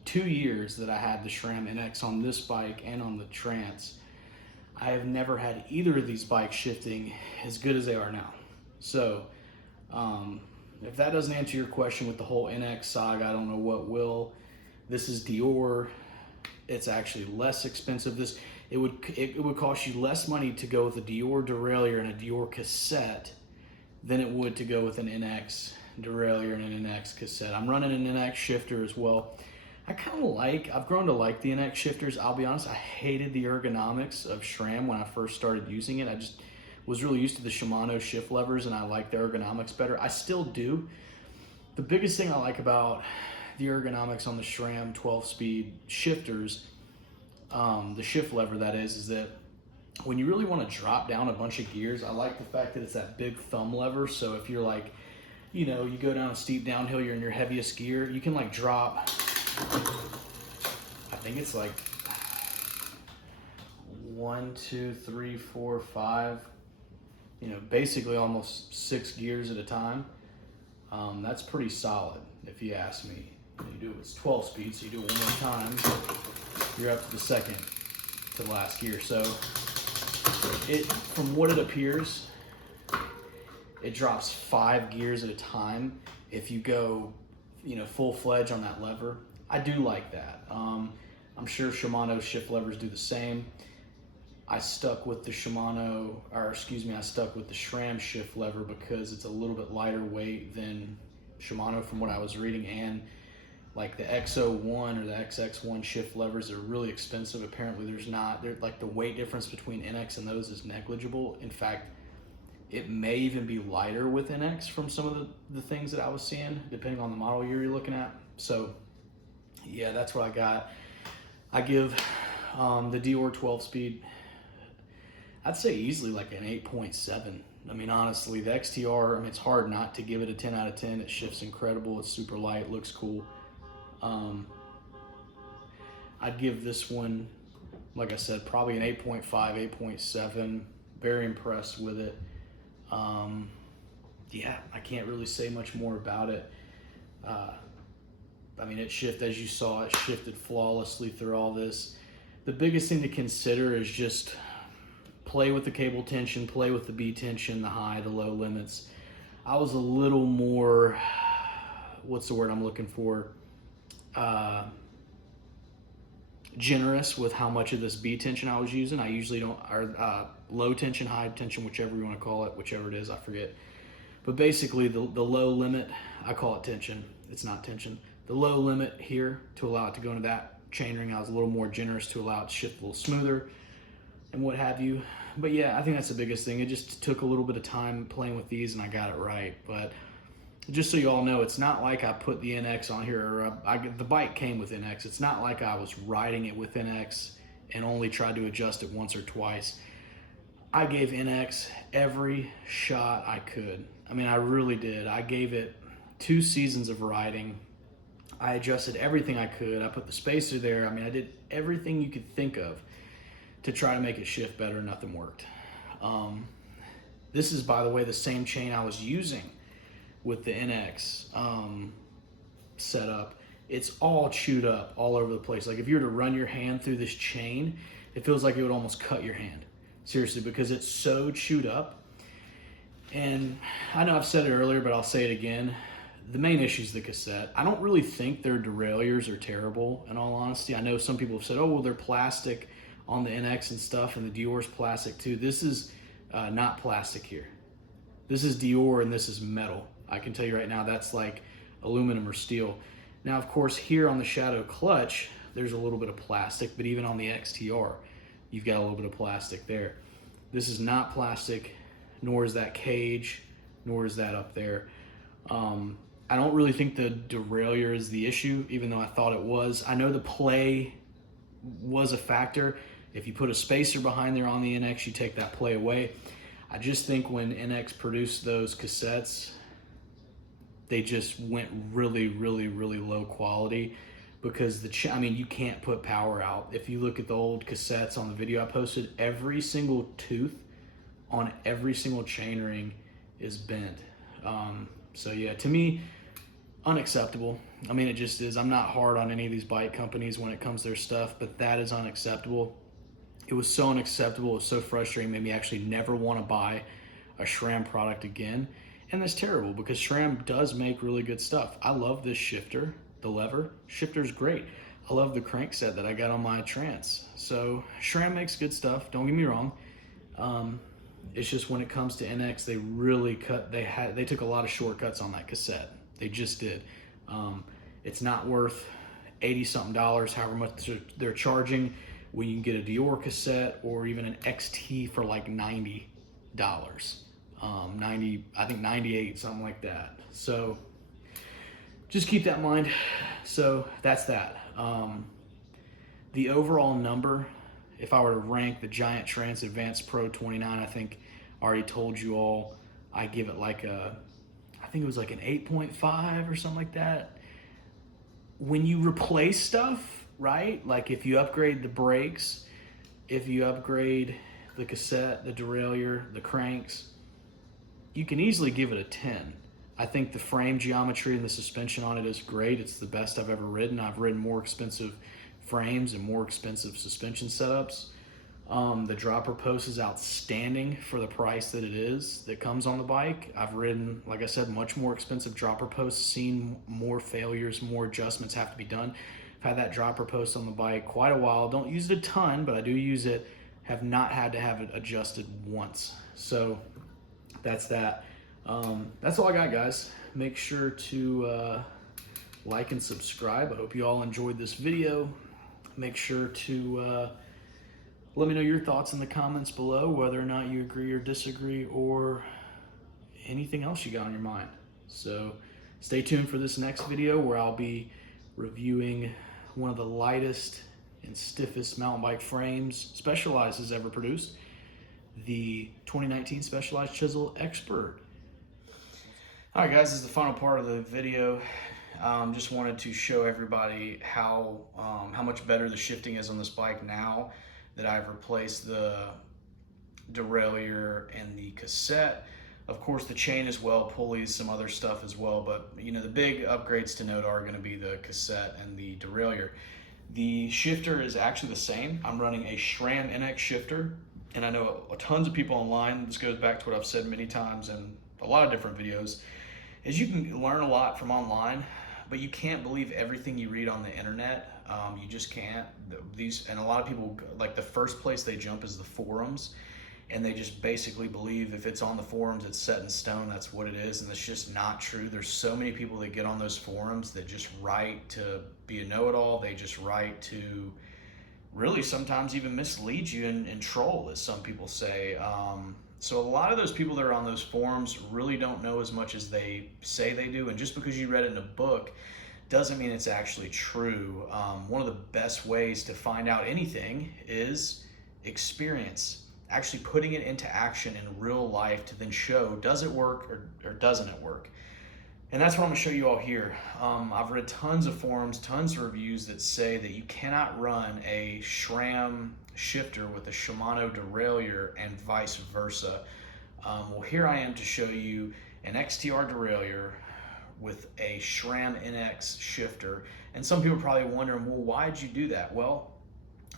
2 years that I had the SRAM NX on this bike and on the Trance, I have never had either of these bikes shifting as good as they are now. So if that doesn't answer your question with the whole NX saga, I don't know what will. This is Dior. It's actually less expensive. It would cost you less money to go with a Dior derailleur and a Dior cassette than it would to go with an NX derailleur and an NX cassette. I'm running an NX shifter as well. I've grown to like the NX shifters. I'll be honest, I hated the ergonomics of SRAM when I first started using it. I just was really used to the Shimano shift levers, and I like the ergonomics better. I still do. The biggest thing I like about the ergonomics on the SRAM 12-speed shifters, the shift lever that is that when you really want to drop down a bunch of gears, I like the fact that it's that big thumb lever. So if you're like, you know, you go down a steep downhill, you're in your heaviest gear, you can like drop, I think it's like 1, 2, 3, 4, 5, you know, basically almost 6 gears at a time. That's pretty solid if you ask me. You do it's 12 speed, so you do it one more time, you're up to the second to the last gear. So from what it appears, it drops 5 gears at a time if you go, you know, full-fledged on that lever. I do like that. I'm sure Shimano shift levers do the same. I stuck with the SRAM shift lever because it's a little bit lighter weight than Shimano from what I was reading, and like the X01 or the XX1 shift levers are really expensive. Apparently they're like the weight difference between NX and those is negligible. In fact, it may even be lighter with NX from some of the things that I was seeing, depending on the model year you're looking at. So yeah, that's what I got. I give the Dior 12-speed, I'd say easily like an 8.7. I mean, honestly, the XTR, I mean, it's hard not to give it a 10 out of 10. It shifts incredible. It's super light, looks cool. I'd give this one, like I said, probably an 8.5, 8.7. Very impressed with it. Yeah, I can't really say much more about it. I mean, as you saw, it shifted flawlessly through all this. The biggest thing to consider is just play with the cable tension, play with the B tension, the high, the low limits. I was a little more, what's the word I'm looking for? Generous with how much of this B tension I was using. I usually don't, or low tension, high tension, whichever you want to call it, whichever it is, I forget. But basically the low limit, I call it tension. It's not tension. The low limit here to allow it to go into that chainring, I was a little more generous to allow it to shift a little smoother and what have you. But yeah, I think that's the biggest thing. It just took a little bit of time playing with these and I got it right. But just so you all know, it's not like I put the NX on here, or the bike came with NX. It's not like I was riding it with NX and only tried to adjust it once or twice. I gave NX every shot I could. I mean, I really did. I gave it 2 seasons of riding. I adjusted everything I could. I put the spacer there. I mean, I did everything you could think of to try to make it shift better. Nothing worked. This is, by the way, the same chain I was using with the NX setup. It's all chewed up all over the place. Like if you were to run your hand through this chain, it feels like it would almost cut your hand. seriously, because it's so chewed up. And I know I've said it earlier, but I'll say it again. The main issue is the cassette. I don't really think their derailleurs are terrible, in all honesty. I know some people have said, oh, well, they're plastic on the NX and stuff, and the Dior's plastic too. This is not plastic here. This is Dior, and this is metal. I can tell you right now, that's like aluminum or steel. Now, of course, here on the Shadow clutch, there's a little bit of plastic, but even on the XTR, you've got a little bit of plastic there. This is not plastic, nor is that cage, nor is that up there. I don't really think the derailleur is the issue, even though I thought it was. I know the play was a factor. If you put a spacer behind there on the NX, you take that play away. I just think when NX produced those cassettes, they just went really, really, really low quality, because I mean, you can't put power out. If you look at the old cassettes on the video I posted, every single tooth on every single chainring is bent. So yeah, to me, unacceptable. I mean, it just is. I'm not hard on any of these bike companies when it comes to their stuff, but that is unacceptable. It was so unacceptable. It was so frustrating. It made me actually never want to buy a SRAM product again. And that's terrible, because SRAM does make really good stuff. I love this shifter, the lever. Shifter's great. I love the crank set that I got on my Trance. So SRAM makes good stuff, don't get me wrong. It's just when it comes to NX, they really they took a lot of shortcuts on that cassette. They just did. It's not worth $80-something, however much they're charging, when you can get a Dior cassette or even an XT for like $90. 90, I think 98, something like that. So just keep that in mind. So that's that. The overall number, if I were to rank the Giant Trance Advanced Pro 29, I think I already told you all, I give it like I think it was like an 8.5 or something like that. When you replace stuff, right? Like if you upgrade the brakes, if you upgrade the cassette, the derailleur, the cranks, you can easily give it a 10. I think the frame geometry and the suspension on it is great. It's the best I've ever ridden. I've ridden more expensive frames and more expensive suspension setups. The dropper post is outstanding for the price that it is that comes on the bike. I've ridden, like I said, much more expensive dropper posts, seen more failures, more adjustments have to be done. I've had that dropper post on the bike quite a while. Don't use it a ton, but I do use it. Have not had to have it adjusted once. So that's that. That's all I got, guys. Make sure to like and subscribe. I hope you all enjoyed this video. Make sure to let me know your thoughts in the comments below, whether or not you agree or disagree, or anything else you got on your mind. So stay tuned for this next video, where I'll be reviewing one of the lightest and stiffest mountain bike frames Specialized has ever produced, the 2019 Specialized Chisel Expert. All right, guys, this is the final part of the video. Just wanted to show everybody how much better the shifting is on this bike now that I've replaced the derailleur and the cassette. Of course, the chain as well, pulleys, some other stuff as well, but you know, the big upgrades to note are gonna be the cassette and the derailleur. The shifter is actually the same. I'm running a SRAM NX shifter, and I know tons of people online, this goes back to what I've said many times in a lot of different videos, is you can learn a lot from online, but you can't believe everything you read on the internet. You just can't. And a lot of people, like, the first place they jump is the forums, and they just basically believe if it's on the forums, it's set in stone, that's what it is, and that's just not true. There's so many people that get on those forums that just write to be a know-it-all. They just write to really sometimes even mislead you and troll, as some people say. So a lot of those people that are on those forums really don't know as much as they say they do, and just because you read it in a book doesn't mean it's actually true. One of the best ways to find out anything is experience, actually putting it into action in real life to then show, does it work or doesn't it work? And that's what I'm gonna show you all here. I've read tons of forums, tons of reviews that say that you cannot run a SRAM shifter with a Shimano derailleur and vice versa. Well, here I am to show you an XTR derailleur with a SRAM NX shifter. And some people are probably wondering, well, why'd you do that? Well,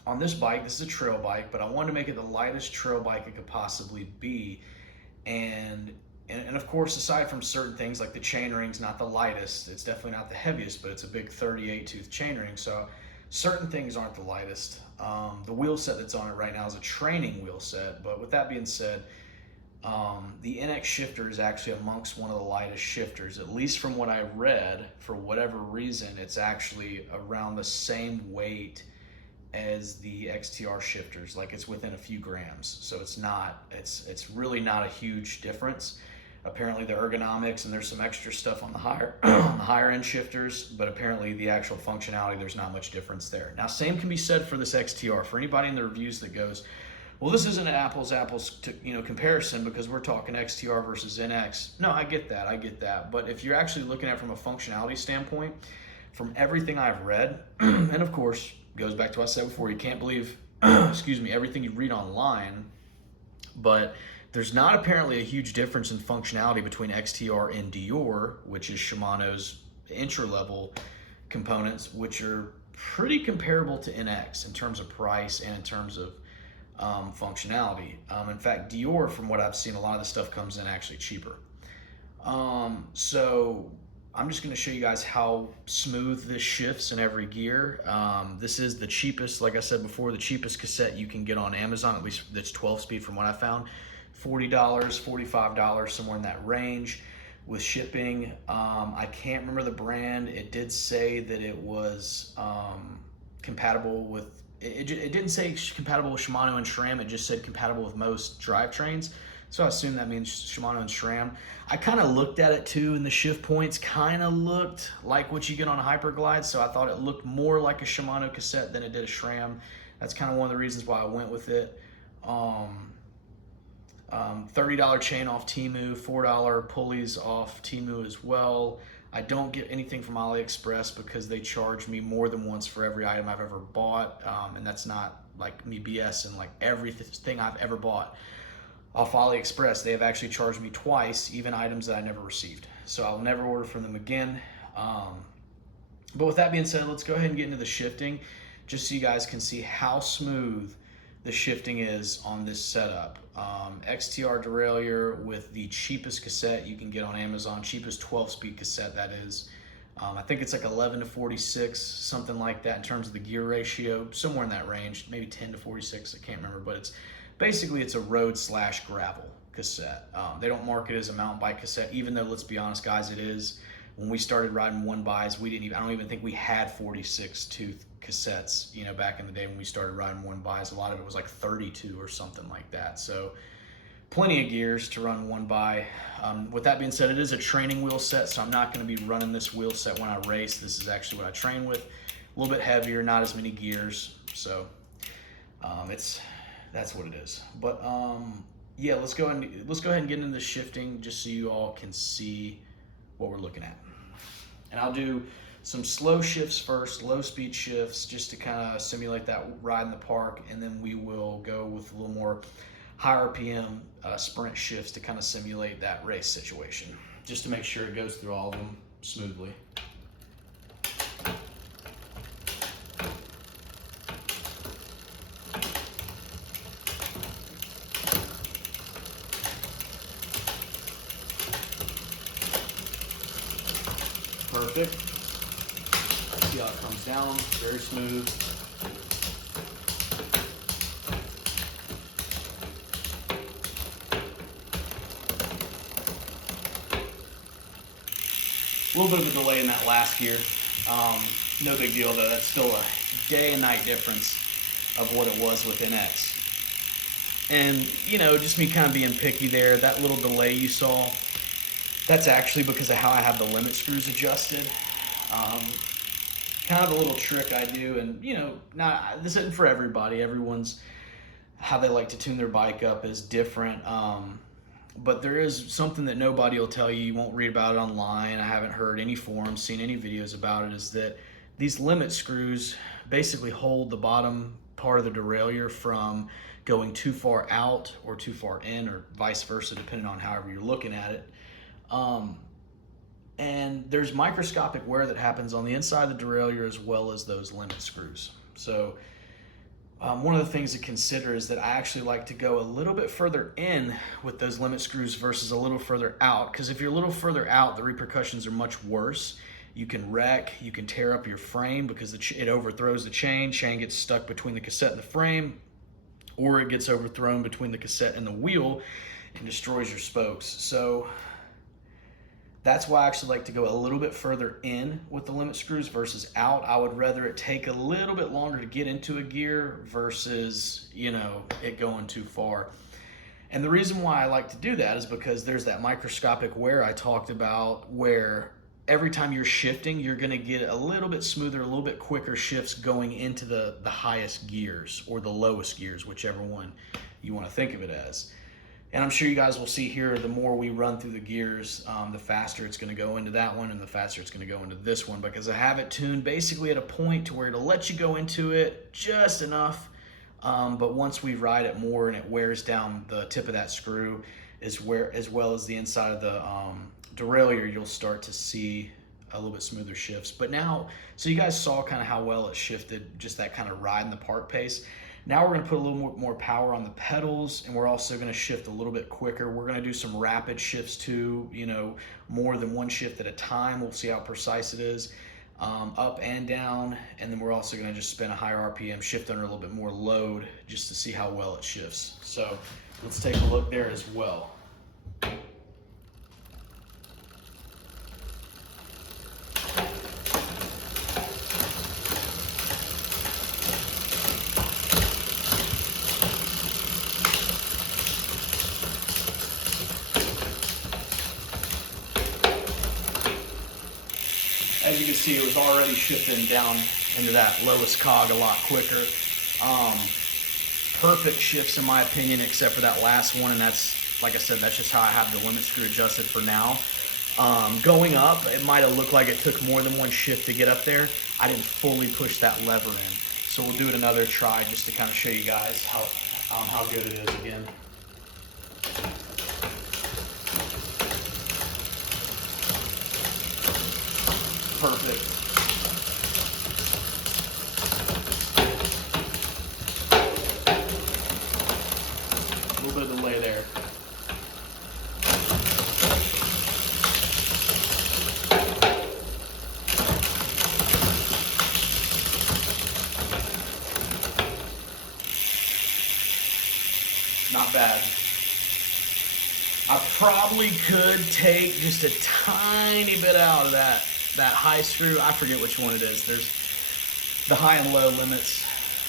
on this bike, this is a trail bike, but I wanted to make it the lightest trail bike it could possibly be. And of course, aside from certain things like the chainring's not the lightest, it's definitely not the heaviest, but it's a big 38 tooth chainring. So certain things aren't the lightest. The wheel set that's on it right now is a training wheel set. But with that being said, the NX shifter is actually amongst one of the lightest shifters, at least from what I read. For whatever reason, it's actually around the same weight as the XTR shifters. Like, it's within a few grams. So it's really not a huge difference. Apparently the ergonomics, and there's some extra stuff on the higher end shifters, but apparently the actual functionality, there's not much difference there. Now, same can be said for this XTR. For anybody in the reviews that goes, well, this isn't an apples to, comparison because we're talking XTR versus NX. No, I get that. But if you're actually looking at it from a functionality standpoint, from everything I've read, and of course, goes back to what I said before, you can't believe, everything you read online, but there's not apparently a huge difference in functionality between XTR and Dior, which is Shimano's entry-level components, which are pretty comparable to NX in terms of price and in terms of functionality. In fact, Dior, from what I've seen, a lot of the stuff comes in actually cheaper. So I'm just going to show you guys how smooth this shifts in every gear. This is the cheapest, like I said before, the cheapest cassette you can get on Amazon, at least that's 12 speed from what I found. $40, $45, somewhere in that range with shipping. I can't remember the brand. It did say that it was compatible with, it didn't say compatible with Shimano and SRAM, it just said compatible with most drivetrains. So I assume that means Shimano and SRAM. I kind of looked at it too, and the shift points kind of looked like what you get on a Hyperglide, so I thought it looked more like a Shimano cassette than it did a SRAM. That's kind of one of the reasons why I went with it. $30 chain off Temu, $4 pulleys off Temu as well. I don't get anything from AliExpress because they charge me more than once for every item I've ever bought, and that's not like me BSing. Like, everything I've ever bought off AliExpress, they have actually charged me twice, even items that I never received. So I'll never order from them again. But with that being said, let's go ahead and get into the shifting, just so you guys can see how smooth the shifting is on this setup. XTR derailleur with the cheapest cassette you can get on Amazon, cheapest 12-speed cassette that is. I think it's like 11 to 46, something like that in terms of the gear ratio, somewhere in that range, maybe 10 to 46, I can't remember, but it's basically it's a road/gravel cassette. They don't market it as a mountain bike cassette, even though, let's be honest, guys, it is. When we started riding one bys, I don't even think we had 46 tooth cassettes, back in the day when we started riding one bys. A lot of it was like 32 or something like that. So plenty of gears to run one by. With that being said, it is a training wheel set, so I'm not going to be running this wheel set when I race. This is actually what I train with. A little bit heavier, not as many gears. So that's what it is. But yeah, let's go ahead and get into the shifting just so you all can see what we're looking at. And I'll do some slow shifts first, low speed shifts, just to kind of simulate that ride in the park, and then we will go with a little more high RPM sprint shifts to kind of simulate that race situation, just to make sure it goes through all of them smoothly. Perfect. See how it comes down, very smooth. A little bit of a delay in that last gear. No big deal though, that's still a day and night difference of what it was with NX. And just me kind of being picky there, that little delay you saw, that's actually because of how I have the limit screws adjusted. Kind of a little trick I do, and this isn't for everybody. Everyone's, how they like to tune their bike up is different. But there is something that nobody will tell you. You won't read about it online. I haven't heard any forums, seen any videos about it, is that these limit screws basically hold the bottom part of the derailleur from going too far out or too far in, or vice versa, depending on however you're looking at it. And there's microscopic wear that happens on the inside of the derailleur as well as those limit screws. So One of the things to consider is that I actually like to go a little bit further in with those limit screws versus a little further out, because if you're a little further out, the repercussions are much worse. You can wreck, you can tear up your frame because it overthrows the chain gets stuck between the cassette and the frame, or it gets overthrown between the cassette and the wheel and destroys your spokes. So that's why I actually like to go a little bit further in with the limit screws versus out. I would rather it take a little bit longer to get into a gear versus, you know, it going too far. And the reason why I like to do that is because there's that microscopic wear I talked about, where every time you're shifting, you're gonna get a little bit smoother, a little bit quicker shifts going into the highest gears or the lowest gears, whichever one you wanna think of it as. And I'm sure you guys will see here, the more we run through the gears, the faster it's gonna go into that one and the faster it's gonna go into this one, because I have it tuned basically at a point to where it'll let you go into it just enough. But once we ride it more and it wears down the tip of that screw, as well as the inside of the derailleur, you'll start to see a little bit smoother shifts. But now, so you guys saw kind of how well it shifted, just that kind of ride in the park pace. Now we're gonna put a little more power on the pedals, and we're also gonna shift a little bit quicker. We're gonna do some rapid shifts too, you know, more than one shift at a time. We'll see how precise it is, up and down. And then we're also gonna just spin a higher RPM, shift under a little bit more load, just to see how well it shifts. So let's take a look there as well. As you can see, it was already shifting down into that lowest cog a lot quicker. Perfect shifts in my opinion, except for that last one, and that's, like I said, that's just how I have the limit screw adjusted for now. Going up, it might have looked like it took more than one shift to get up there. I didn't fully push that lever in. So we'll do it another try just to kind of show you guys how good it is again. Perfect. A little bit of delay there. Not bad. I probably could take just a tiny bit out of that high screw. I forget which one it is. There's the high and low limits.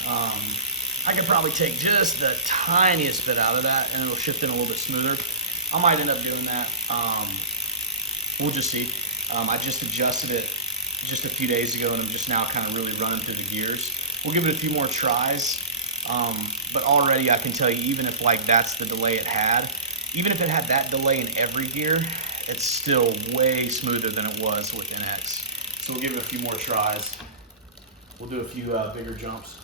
I could probably take just the tiniest bit out of that and it'll shift in a little bit smoother. I might end up doing that. We'll just see. I just adjusted it just a few days ago and I'm just now kind of really running through the gears. We'll give it a few more tries. But already I can tell you, even if like that's the delay it had, even if it had that delay in every gear, it's still way smoother than it was with NX. So we'll give it a few more tries. We'll do a few bigger jumps.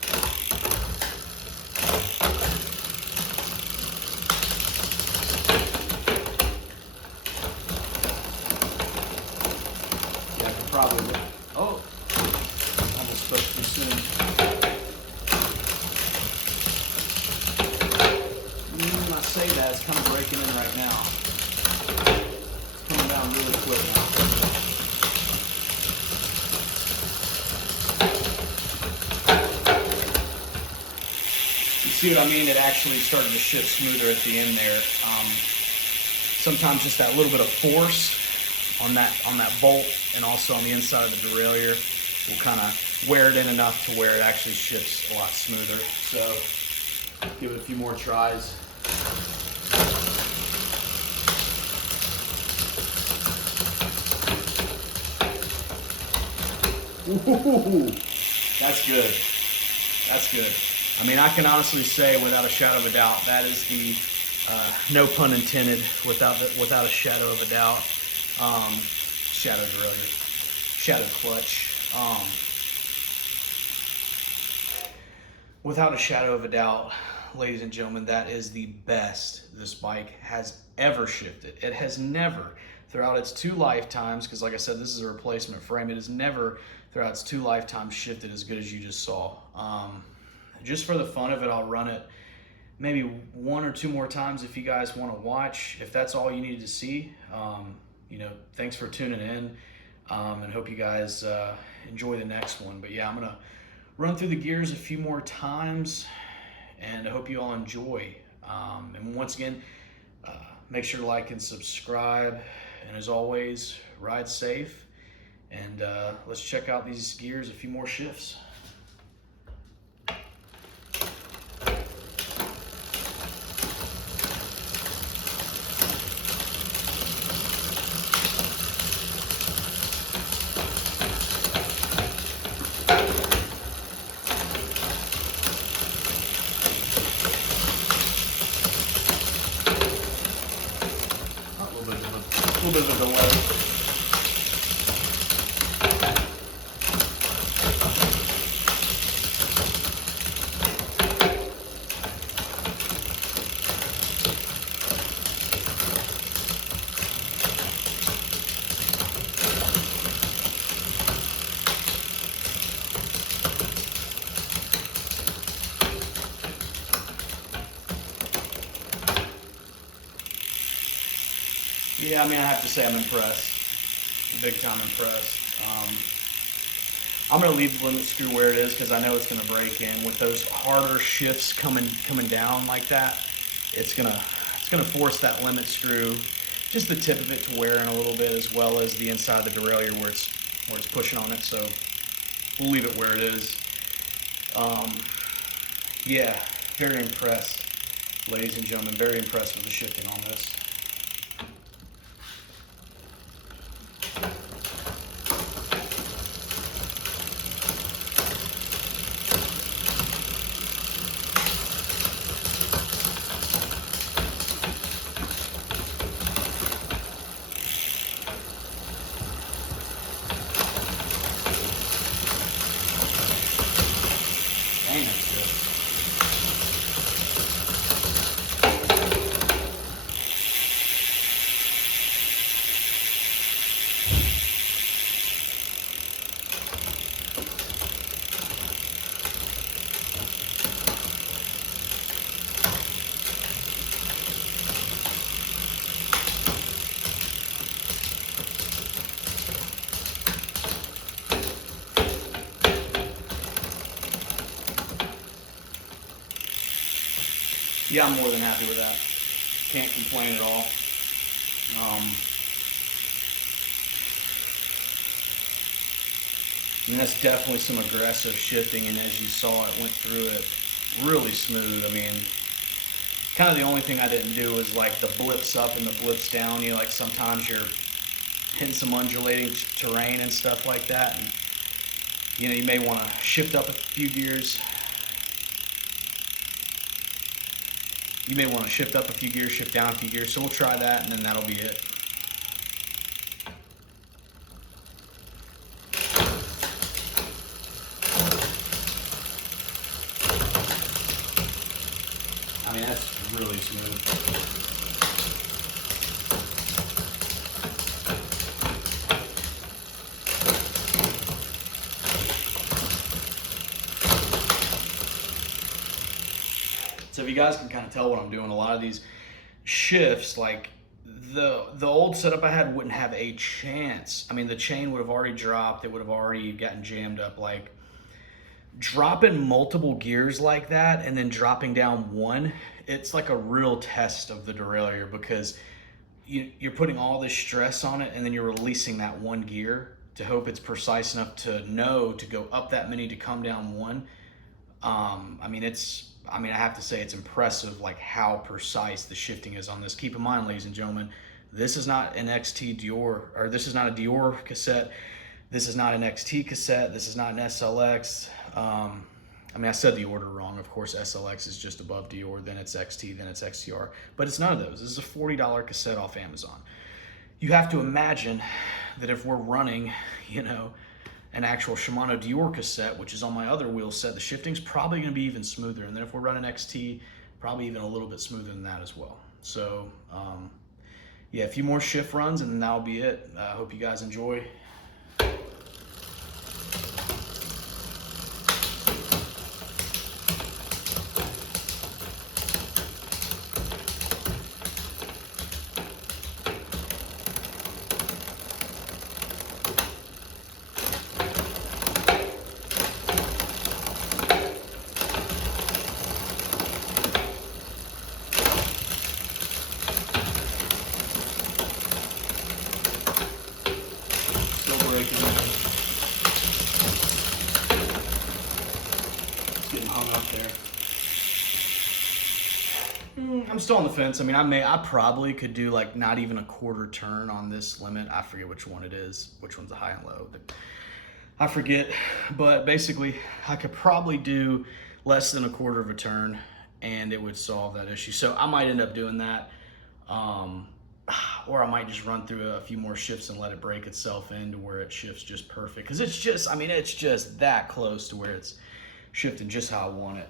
Yeah, I could probably, oh, almost spoke too soon. I say that, it's kind of breaking in right now. Down really quick now. You see what I mean? It actually started to shift smoother at the end there. Sometimes just that little bit of force on that bolt and also on the inside of the derailleur will kind of wear it in enough to where it actually shifts a lot smoother. So give it a few more tries. Ooh, that's good. That's good. I mean, I can honestly say without a shadow of a doubt, that is the, no pun intended, without a shadow of a doubt, shadow derailleur, shadow clutch. Without a shadow of a doubt, ladies and gentlemen, that is the best this bike has ever shifted. It has never, throughout its 2 lifetimes, because like I said, this is a replacement frame, it has never, throughout its 2 lifetimes, shifted as good as you just saw. just for the fun of it, I'll run it maybe 1 or 2 more times if you guys want to watch. If that's all you needed to see, you know, thanks for tuning in, and hope you guys enjoy the next one. But yeah, I'm gonna run through the gears a few more times, and I hope you all enjoy. And once again, make sure to like and subscribe, and as always, ride safe, and let's check out these gears a few more shifts. A little bit of a delay. Yeah, I mean, I have to say I'm impressed. Big time impressed. I'm going to leave the limit screw where it is because I know it's going to break in. With those harder shifts coming down like that, it's gonna force that limit screw, just the tip of it, to wear in a little bit, as well as the inside of the derailleur where it's pushing on it. So we'll leave it where it is. Yeah, very impressed, ladies and gentlemen. Very impressed with the shifting on this. Dang, that's good. Yeah, I'm more than happy with that. Can't complain at all. And that's definitely some aggressive shifting, and as you saw, it went through it really smooth. I mean, kind of the only thing I didn't do is like the blips up and the blips down. You know, like sometimes you're hitting some undulating terrain and stuff like that, and you know, you may want to shift up a few gears. You may want to shift up a few gears, shift down a few gears. So we'll try that, and then that'll be it. I mean, that's really smooth. So if you guys can kind of tell what I'm doing, a lot of these shifts, like the old setup I had wouldn't have a chance. I mean, the chain would have already dropped. It would have already gotten jammed up. Like dropping multiple gears like that and then dropping down one, it's like a real test of the derailleur, because you're putting all this stress on it and then you're releasing that one gear to hope it's precise enough to know to go up that many to come down one. I mean, I have to say it's impressive, like how precise the shifting is on this. Keep in mind, ladies and gentlemen, this is not an XT Dior, or this is not a Dior cassette. This is not an XT cassette. This is not an SLX. I mean, I said the order wrong. Of course, SLX is just above Dior, then it's XT, then it's XTR. But it's none of those. This is a $40 cassette off Amazon. You have to imagine that if we're running, you know, an actual Shimano Dior cassette, which is on my other wheel set, the shifting's probably going to be even smoother. And then if we're running XT, probably even a little bit smoother than that as well. So yeah, a few more shift runs and that'll be it. I hope you guys enjoy. up there. I'm still on the fence. I mean, I probably could do like not even a quarter turn on this limit. I forget which one it is, which one's a high and low. I forget, but basically I could probably do less than a quarter of a turn and it would solve that issue. So I might end up doing that. Or I might just run through a few more shifts and let it break itself into where it shifts just perfect. Cause it's just, I mean, it's just that close to where it's shifting just how I want it.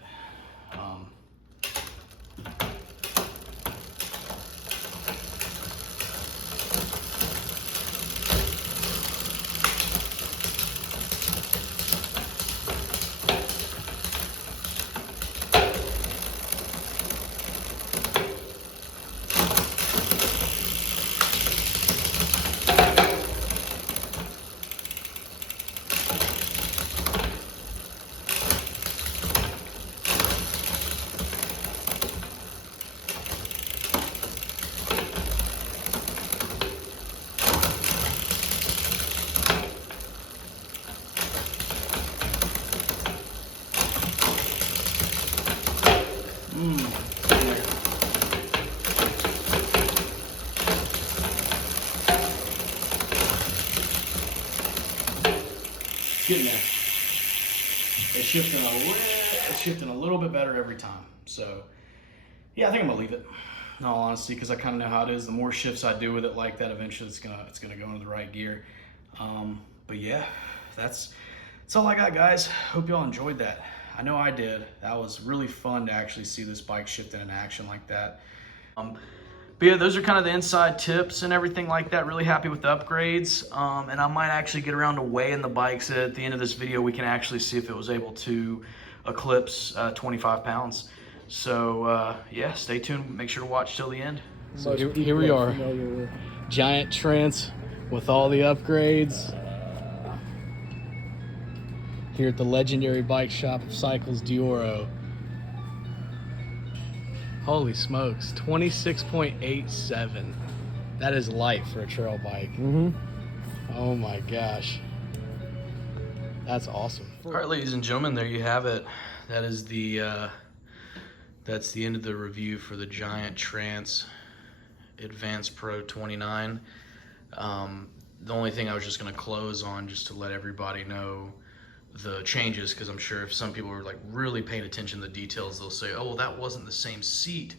Getting there. It's shifting a little bit better every time. So yeah, I think I'm gonna leave it, in all honesty, because I kind of know how it is. The more shifts I do with it like that, eventually it's gonna go into the right gear. But yeah, that's all I got, guys. Hope y'all enjoyed that. I know I did. That was really fun to actually see this bike shifting in action like that. But yeah, those are kind of the inside tips and everything like that. Really happy with the upgrades. And I might actually get around to weighing the bikes. At the end of this video, we can actually see if it was able to eclipse 25 pounds. So yeah, stay tuned. Make sure to watch till the end. So here we are, Giant Trance with all the upgrades. Here at the legendary bike shop of Cycles Dioro. Holy smokes, 26.87. That is light for a trail bike. Oh my gosh. That's awesome. All right, ladies and gentlemen, there you have it. That is that's the end of the review for the Giant Trance Advanced Pro 29. The only thing I was just gonna close on, just to let everybody know the changes, because I'm sure if some people are like really paying attention to the details, they'll say, oh, well, that wasn't the same seat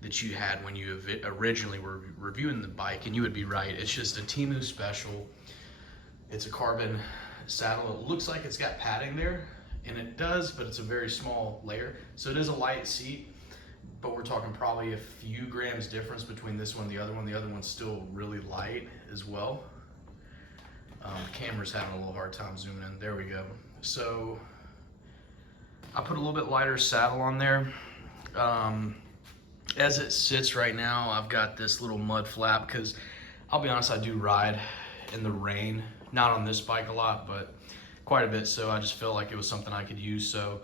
that you had when you originally were reviewing the bike, and you would be right. It's just a Temu special. It's a carbon saddle. It looks like it's got padding there, and it does, but it's a very small layer. So it is a light seat, but we're talking probably a few grams difference between this one and the other one. The other one's still really light as well. Camera's having a little hard time zooming in. There we go. So I put a little bit lighter saddle on there. As it sits right now, I've got this little mud flap, because I'll be honest, I do ride in the rain. Not on this bike a lot, but quite a bit. So I just felt like it was something I could use. So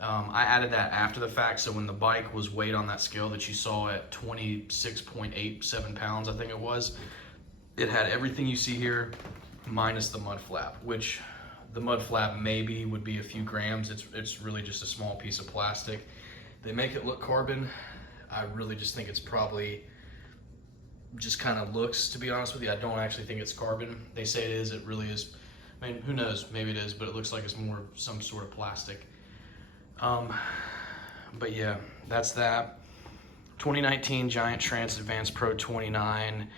I added that after the fact. So when the bike was weighed on that scale that you saw at 26.87 pounds, I think it was, it had everything you see here minus the mud flap, which the mud flap maybe would be a few grams. It's really just a small piece of plastic. They make it look carbon. I really just think it's probably just kind of looks, to be honest with you. I don't actually think it's carbon. They say it is, it really is. I mean, who knows, maybe it is, but it looks like it's more some sort of plastic. But yeah, that's that. 2019 Giant Trance Advanced Pro 29.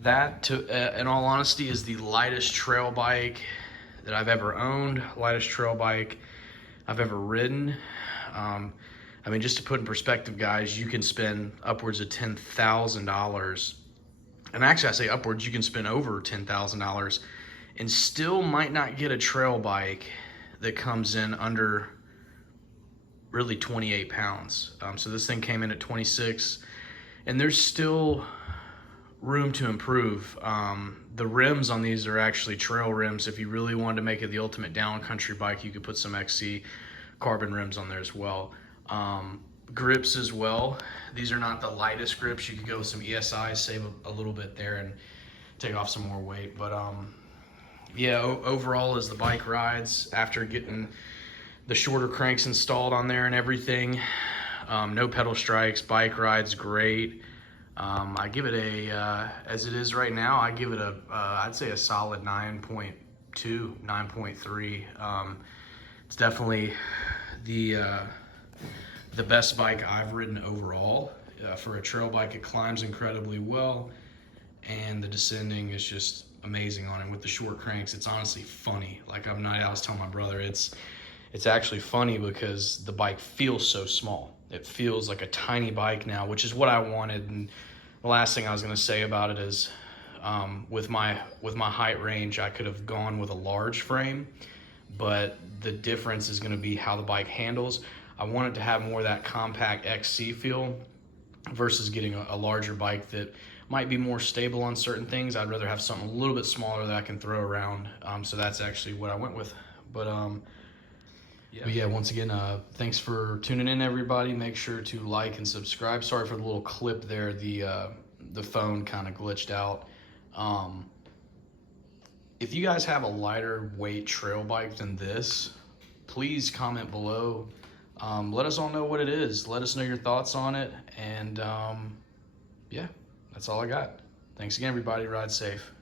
That, in all honesty, is the lightest trail bike that I've ever owned, lightest trail bike I've ever ridden. I mean, just to put in perspective, guys, you can spend upwards of $10,000, and actually I say upwards, you can spend over $10,000 and still might not get a trail bike that comes in under really 28 pounds. So this thing came in at 26, and there's still room to improve. The rims on these are actually trail rims. If you really wanted to make it the ultimate down country bike, you could put some XC carbon rims on there as well. Grips as well. These are not the lightest grips. You could go with some ESI, save a little bit there and take off some more weight. But yeah, overall, as the bike rides, after getting the shorter cranks installed on there and everything. No pedal strikes, bike ride's great. I give it a, as it is right now, I give it a, I'd say a solid 9.2, 9.3. It's definitely the best bike I've ridden overall. For a trail bike, it climbs incredibly well, and the descending is just amazing on it. With the short cranks, it's honestly funny. Like I was telling my brother, it's actually funny because the bike feels so small. It feels like a tiny bike now, which is what I wanted. And the last thing I was going to say about it is, with my height range, I could have gone with a large frame, but the difference is going to be how the bike handles. I wanted to have more of that compact XC feel versus getting a larger bike that might be more stable on certain things. I'd rather have something a little bit smaller that I can throw around. So that's actually what I went with. But yeah, once again, thanks for tuning in, everybody. Make sure to like and subscribe. Sorry for the little clip there. The phone kind of glitched out. If you guys have a lighter weight trail bike than this, please comment below. Let us all know what it is. Let us know your thoughts on it. And yeah, that's all I got. Thanks again, everybody. Ride safe.